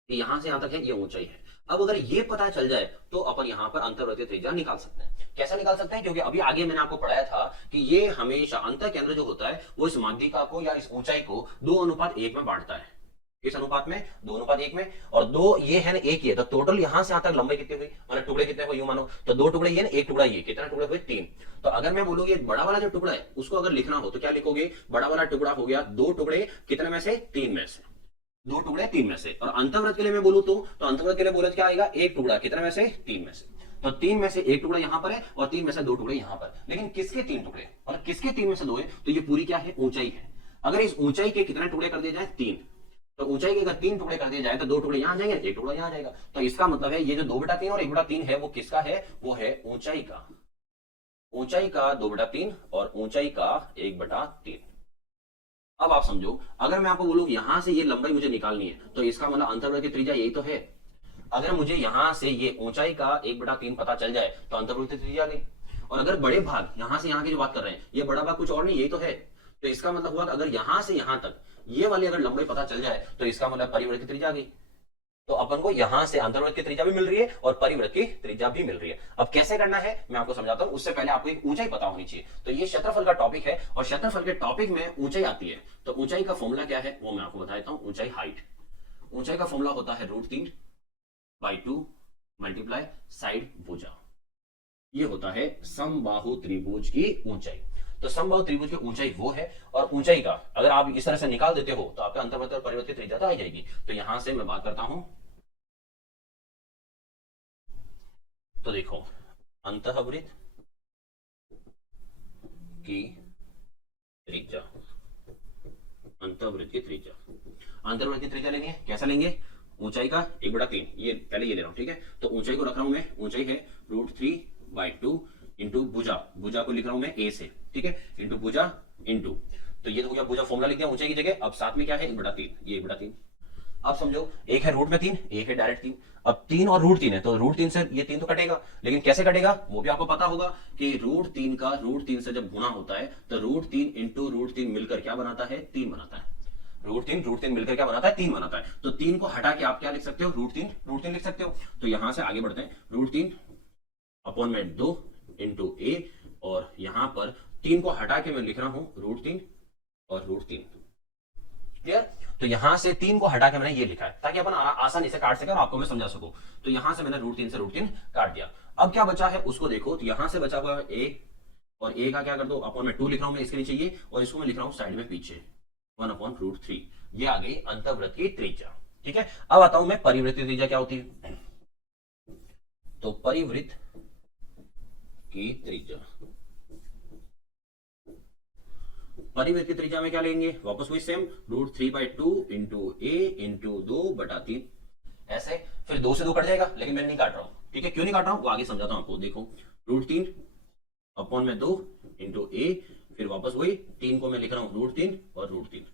यहां से यहां तक है ये ऊंचाई है। अब अगर ये पता चल जाए तो अपन यहां पर अंतर्वृत्तीय त्रिज्या निकाल सकते हैं। कैसा निकाल सकते हैं, क्योंकि अभी आगे मैंने आपको पढ़ाया था कि ये हमेशा अंत केंद्र जो होता है वो इस माध्यिका को या इस ऊंचाई को 2:1 में बांटता है। किस अनुपात में, 2:1 में। और दो ये है ना, एक ही है, तो टोटल यहां से यहां तक लंबाई कितनी हुई, मतलब टुकड़े कितने हुए, यूं मानो तो 2 टुकड़े ये ना, 1 टुकड़ा ये, कितने टुकड़े हुए, 3। तो अगर मैं बोलूंगी बड़ा वाला जो टुकड़ा है उसको अगर लिखना हो तो क्या लिखोगे, बड़ा वाला टुकड़ा हो गया 2 टुकड़े कितने में से, 3 में से, 2 टुकड़े 3 में से। और अंतर्वृत्त के लिए मैं बोलूं तो अंतर्वृत्त के लिए बोले तो क्या आएगा, 1 टुकड़ा कितने में से, 3 में से। तो 3 में से 1 टुकड़ा यहां पर है और 3 में से 2 टुकड़े यहां पर। लेकिन किसके 3 टुकड़े और किसके 3 में से 2 है, तो ये पूरी क्या है, ऊंचाई है। अगर इस ऊंचाई के कितने टुकड़े कर दिए जाए, 3, तो ऊंचाई के अगर 3 टुकड़े कर दिए जाए तो 2 टुकड़े यहां जाएंगे, 1 टुकड़ा यहां जाएगा। तो इसका मतलब है ये जो 2/3 और 1/3 है वो किसका है, वो है ऊंचाई का। ऊंचाई का 2/3 और ऊंचाई का 1/3। अब आप समझो, अगर मैं आपको बोलूं यहां से ये लंबाई मुझे निकालनी है तो इसका मतलब अंतर्वृत्त की त्रिज्या यही तो है। अगर मुझे यहां से ये ऊंचाई का 1/3 पता चल जाए तो अंतर्वृत्त की त्रिज्या आ गई। और अगर बड़े भाग यहां से यहां की जो बात कर रहे हैं, ये बड़ा भाग कुछ और नहीं, यही तो है। तो इसका मतलब हुआ कि अगर यहां से यहां तक ये वाली अगर लंबाई पता चल जाए तो इसका मतलब परिवृत्त की त्रिज्या आ गई। तो अपन को यहां से अंतर्वृत्त की त्रिज्या भी मिल रही है और परिवृत्त की त्रिज्या भी मिल रही है। अब कैसे करना है मैं आपको समझाता हूं, उससे पहले आपको एक ऊंचाई पता होनी चाहिए। तो ये क्षेत्रफल का टॉपिक है और क्षेत्रफल के टॉपिक में ऊंचाई आती है। तो ऊंचाई का फॉर्मूला क्या है वो मैं आपको बता देता हूं। ऊंचाई हाइट, ऊंचाई का फॉर्मूला होता है √3/2 मल्टीप्लाई साइड भुजा। ये होता है समबाहु त्रिभुज की ऊंचाई। तो समबाहु त्रिभुज की ऊंचाई वो है, और ऊंचाई का अगर आप इस तरह से निकाल देते हो तो आपका अंतर्वृत्त और परिवृत्त की त्रिज्या तो आ जाएगी। तो यहां से मैं बात करता हूं, तो देखो अंतःवृत्त की त्रिज्या, अंतःवृत्त की त्रिज्या, अंतर्वृत्त की त्रिज्या लेनी है, कैसा लेंगे, ऊंचाई का 1/3, ये पहले ये ले रहा हूं, ठीक है। तो ऊंचाई को रख रहा हूं मैं, ऊंचाई है √3/2 इंटू भुजा, भुजा को लिख रहा हूं मैं ए से, ठीक है, इंटू भुजा इंटू, तो ये तो हो गया भुजा, फॉर्मूला लिख दिया ऊंचाई की जगह। अब साथ में क्या है, 1/3, ये 1/3। अब समझो एक है रूट में 3, एक है डायरेक्ट 3। अब 3 और √3 है तो √3 से ये 3 तो कटेगा, लेकिन कैसे कटेगा वो भी आपको पता होगा कि √3 का √3 से जब गुणा होता है तो √3 इंटू √3 मिलकर क्या बनाता है, 3 बनाता है। √3 मिलकर क्या बनाता है, 3 बनाता है। तो 3 को हटा के आप क्या लिख सकते हो, √3 लिख सकते हो। तो यहां से आगे बढ़ते हैं, √3/2 इंटू ए, और यहां पर 3 को हटा के मैं लिख रहा हूं √3 और √3। क्लियर। तो यहां से 3 को हटा के मैंने ये लिखा है ताकि अपन आसानी से काट सके और आपको मैं समझा सकूं। तो यहां से मैंने √3 से √3 काट दिया। अब क्या बचा है उसको देखो, तो यहां से बचा हुआ ए, और ए का क्या कर दो, अपॉन में 2 लिख रहा हूं मैं इसके नीचे ये, और इसको मैं लिख रहा हूं साइड में पीछे 1/√3। ये आ गई अंतःवृत्त की त्रिज्या, ठीक है। अब आता हूं मैं परिवृत्त की त्रिज्या क्या होती है। तो परिवृत्त की त्रिज्या। परिवृत्त की त्रिज्या में क्या लेंगे, वापस वही सेम √3/2 इंटू ए इंटू 2/3 ऐसे। फिर 2 से 2 कट जाएगा, लेकिन मैं नहीं काट रहा हूं, ठीक है। क्यों नहीं काट रहा हूं वो आगे समझाता हूं आपको। देखो √3/2 इंटू ए, फिर वापस वही 3 को मैं लिख रहा हूं √3 और √3,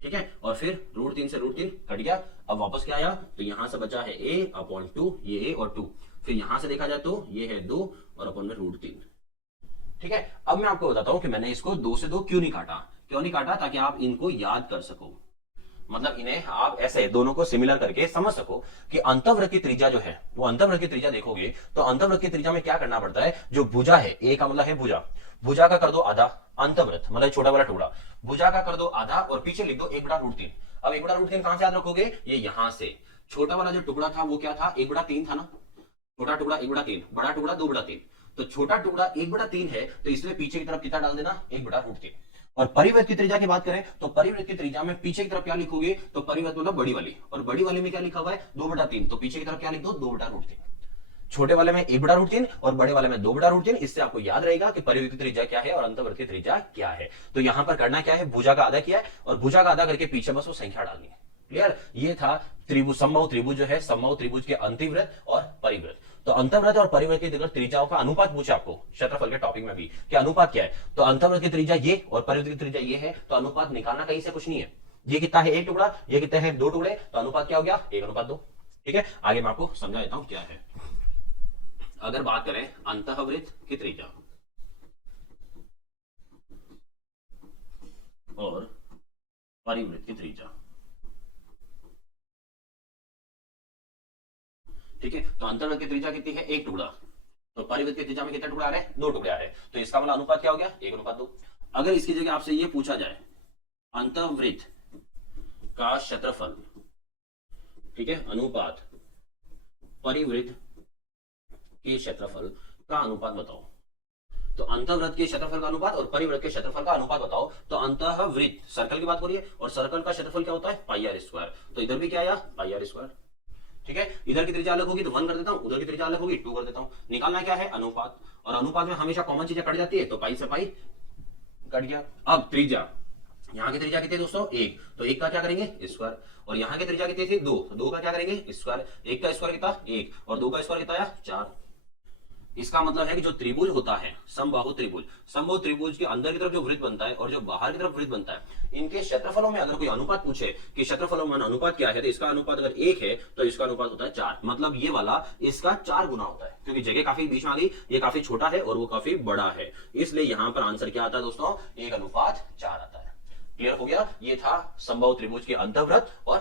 ठीक है। और फिर √3 से √3 कट गया। अब वापस क्या आया, तो यहां से बचा है a/2, ये a और 2। फिर यहां से देखा जाए तो ये है 2 और अपन में √3, ठीक है। अब मैं आपको बताता हूं कि मैंने इसको 2 से 2 क्यों नहीं काटा। क्यों नहीं काटा, ताकि आप इनको याद कर सको, मतलब इन्हें आप ऐसे दोनों को सिमिलर करके समझ सको कि अंतःवृत्त की त्रिज्या जो है, वो अंतःवृत्त की त्रिज्या देखोगे तो अंतःवृत्त की त्रिज्या में क्या करना पड़ता है। जो भुजा है, ए का मतलब है भुजा, भुजा का कर दो आधा, अंतःवृत्त मतलब छोटा वाला टुकड़ा, भुजा का कर दो आधा और पीछे लिख दो 1/√3। अब 1/√3 कहां से याद रखोगे, ये यहां से। छोटा वाला जो टुकड़ा था वो क्या था, 1/3 था ना, छोटा टुकड़ा 1/3, बड़ा टुकड़ा 2/3। तो छोटा टुकड़ा 1/3 है, तो इसमें पीछे की तरफ कितना डाल देना, 1/√3। और परिवृत्त की त्रिज्या की बात करें तो परिवृत्त की त्रिज्या में पीछे की तरफ क्या लिखोगे, तो परिवृत्त मतलब बड़ी वाली, और बड़ी वाली में क्या लिखा हुआ है 2/3, तो पीछे की तरफ क्या लिख दो 2/√3। छोटे वाले में 1/√3 और बड़े वाले में 2/√3। इससे आपको याद रहेगा कि परिवृत्त की त्रिज्या क्या है और अंतःवृत्त की त्रिज्या क्या है। तो यहां पर करना क्या है, भुजा का आधा किया है और भुजा का आधा करके पीछे बस वो संख्या डालनी है। क्लियर, ये था त्रिभुज, समबाहु त्रिभुज जो है, समबाहु त्रिभुज के अंतिवृत्त और परिवृत्त। तो अंतःवृत्त और परिवृत्त की त्रिज्याओं का अनुपात पूछे आपको क्षेत्रफल के टॉपिक में भी, कि अनुपात क्या है। तो अंतःवृत्त की त्रिज्या ये और परिवृत्त की त्रिज्या ये है, तो अनुपात निकालना कहीं से कुछ नहीं है। ये कितना है 1 टुकड़ा, ये कितने हैं 2 टुकड़े, तो अनुपात क्या हो गया 1/2, ठीक है। आगे मैं आपको समझा देता हूं क्या है। अगर बात करें अंतःवृत्त की त्रिज्या और परिवृत्त की त्रिज्या, ठीक है। तो अंतःवृत्त की त्रिज्या कितनी है 1 टुकड़ा, तो परिवृत्त की त्रिज्या में कितने टुकड़े आ रहे हैं 2 टुकड़े आ रहे हैं, तो इसका वाला अनुपात क्या हो गया 1/2। अगर इसकी जगह आपसे ये पूछा जाए अंतःवृत्त का क्षेत्रफल, ठीक है, अनुपात परिवृत्त के क्षेत्रफल का अनुपात बताओ, तो अंतःवृत्त के क्षेत्रफल का अनुपात और परिवृत्त के क्षेत्रफल का अनुपात बताओ। तो अंतःवृत्त सर्कल की बात हो रही है और सर्कल का क्षेत्रफल क्या होता है πr², तो इधर भी क्या आया πr², ठीक है। इधर की त्रिज्या अलग होगी तो 1 कर देता हूं, उधर की त्रिज्या अलग होगी 2 कर देता हूं। निकालना क्या है अनुपात, और अनुपात में हमेशा कॉमन चीजें कट जाती है, तो पाई से पाई कट गया। अब त्रिज्या, यहाँ की त्रिज्या कितनी है दोस्तों 1, तो 1 का क्या करेंगे स्क्वायर, और यहाँ की त्रिज्या कितनी थी 2, तो 2 का क्या करेंगे स्क्वायर। 1 का स्क्वायर कितना 1 और 2 का स्क्वायर कितना आया 4। इसका मतलब है कि जो त्रिभुज होता है समबाहु त्रिभुज, समबाहु त्रिभुज के अंदर की तरफ जो वृत्त बनता है और जो बाहर की तरफ वृत्त बनता है, इनके क्षेत्रफलों में अगर कोई अनुपात पूछे कि क्षेत्रफलों में अनुपात क्या है, तो इसका अनुपात अगर 1 है तो इसका अनुपात होता है 4, मतलब ये वाला इसका 4 गुना होता है, क्योंकि जगह काफी बीच में आ गई, ये काफी छोटा है और वो काफी बड़ा है, इसलिए यहां पर आंसर क्या आता है दोस्तों 1/4 आता है। क्लियर हो गया, ये था समबाहु त्रिभुज के अंतःवृत्त और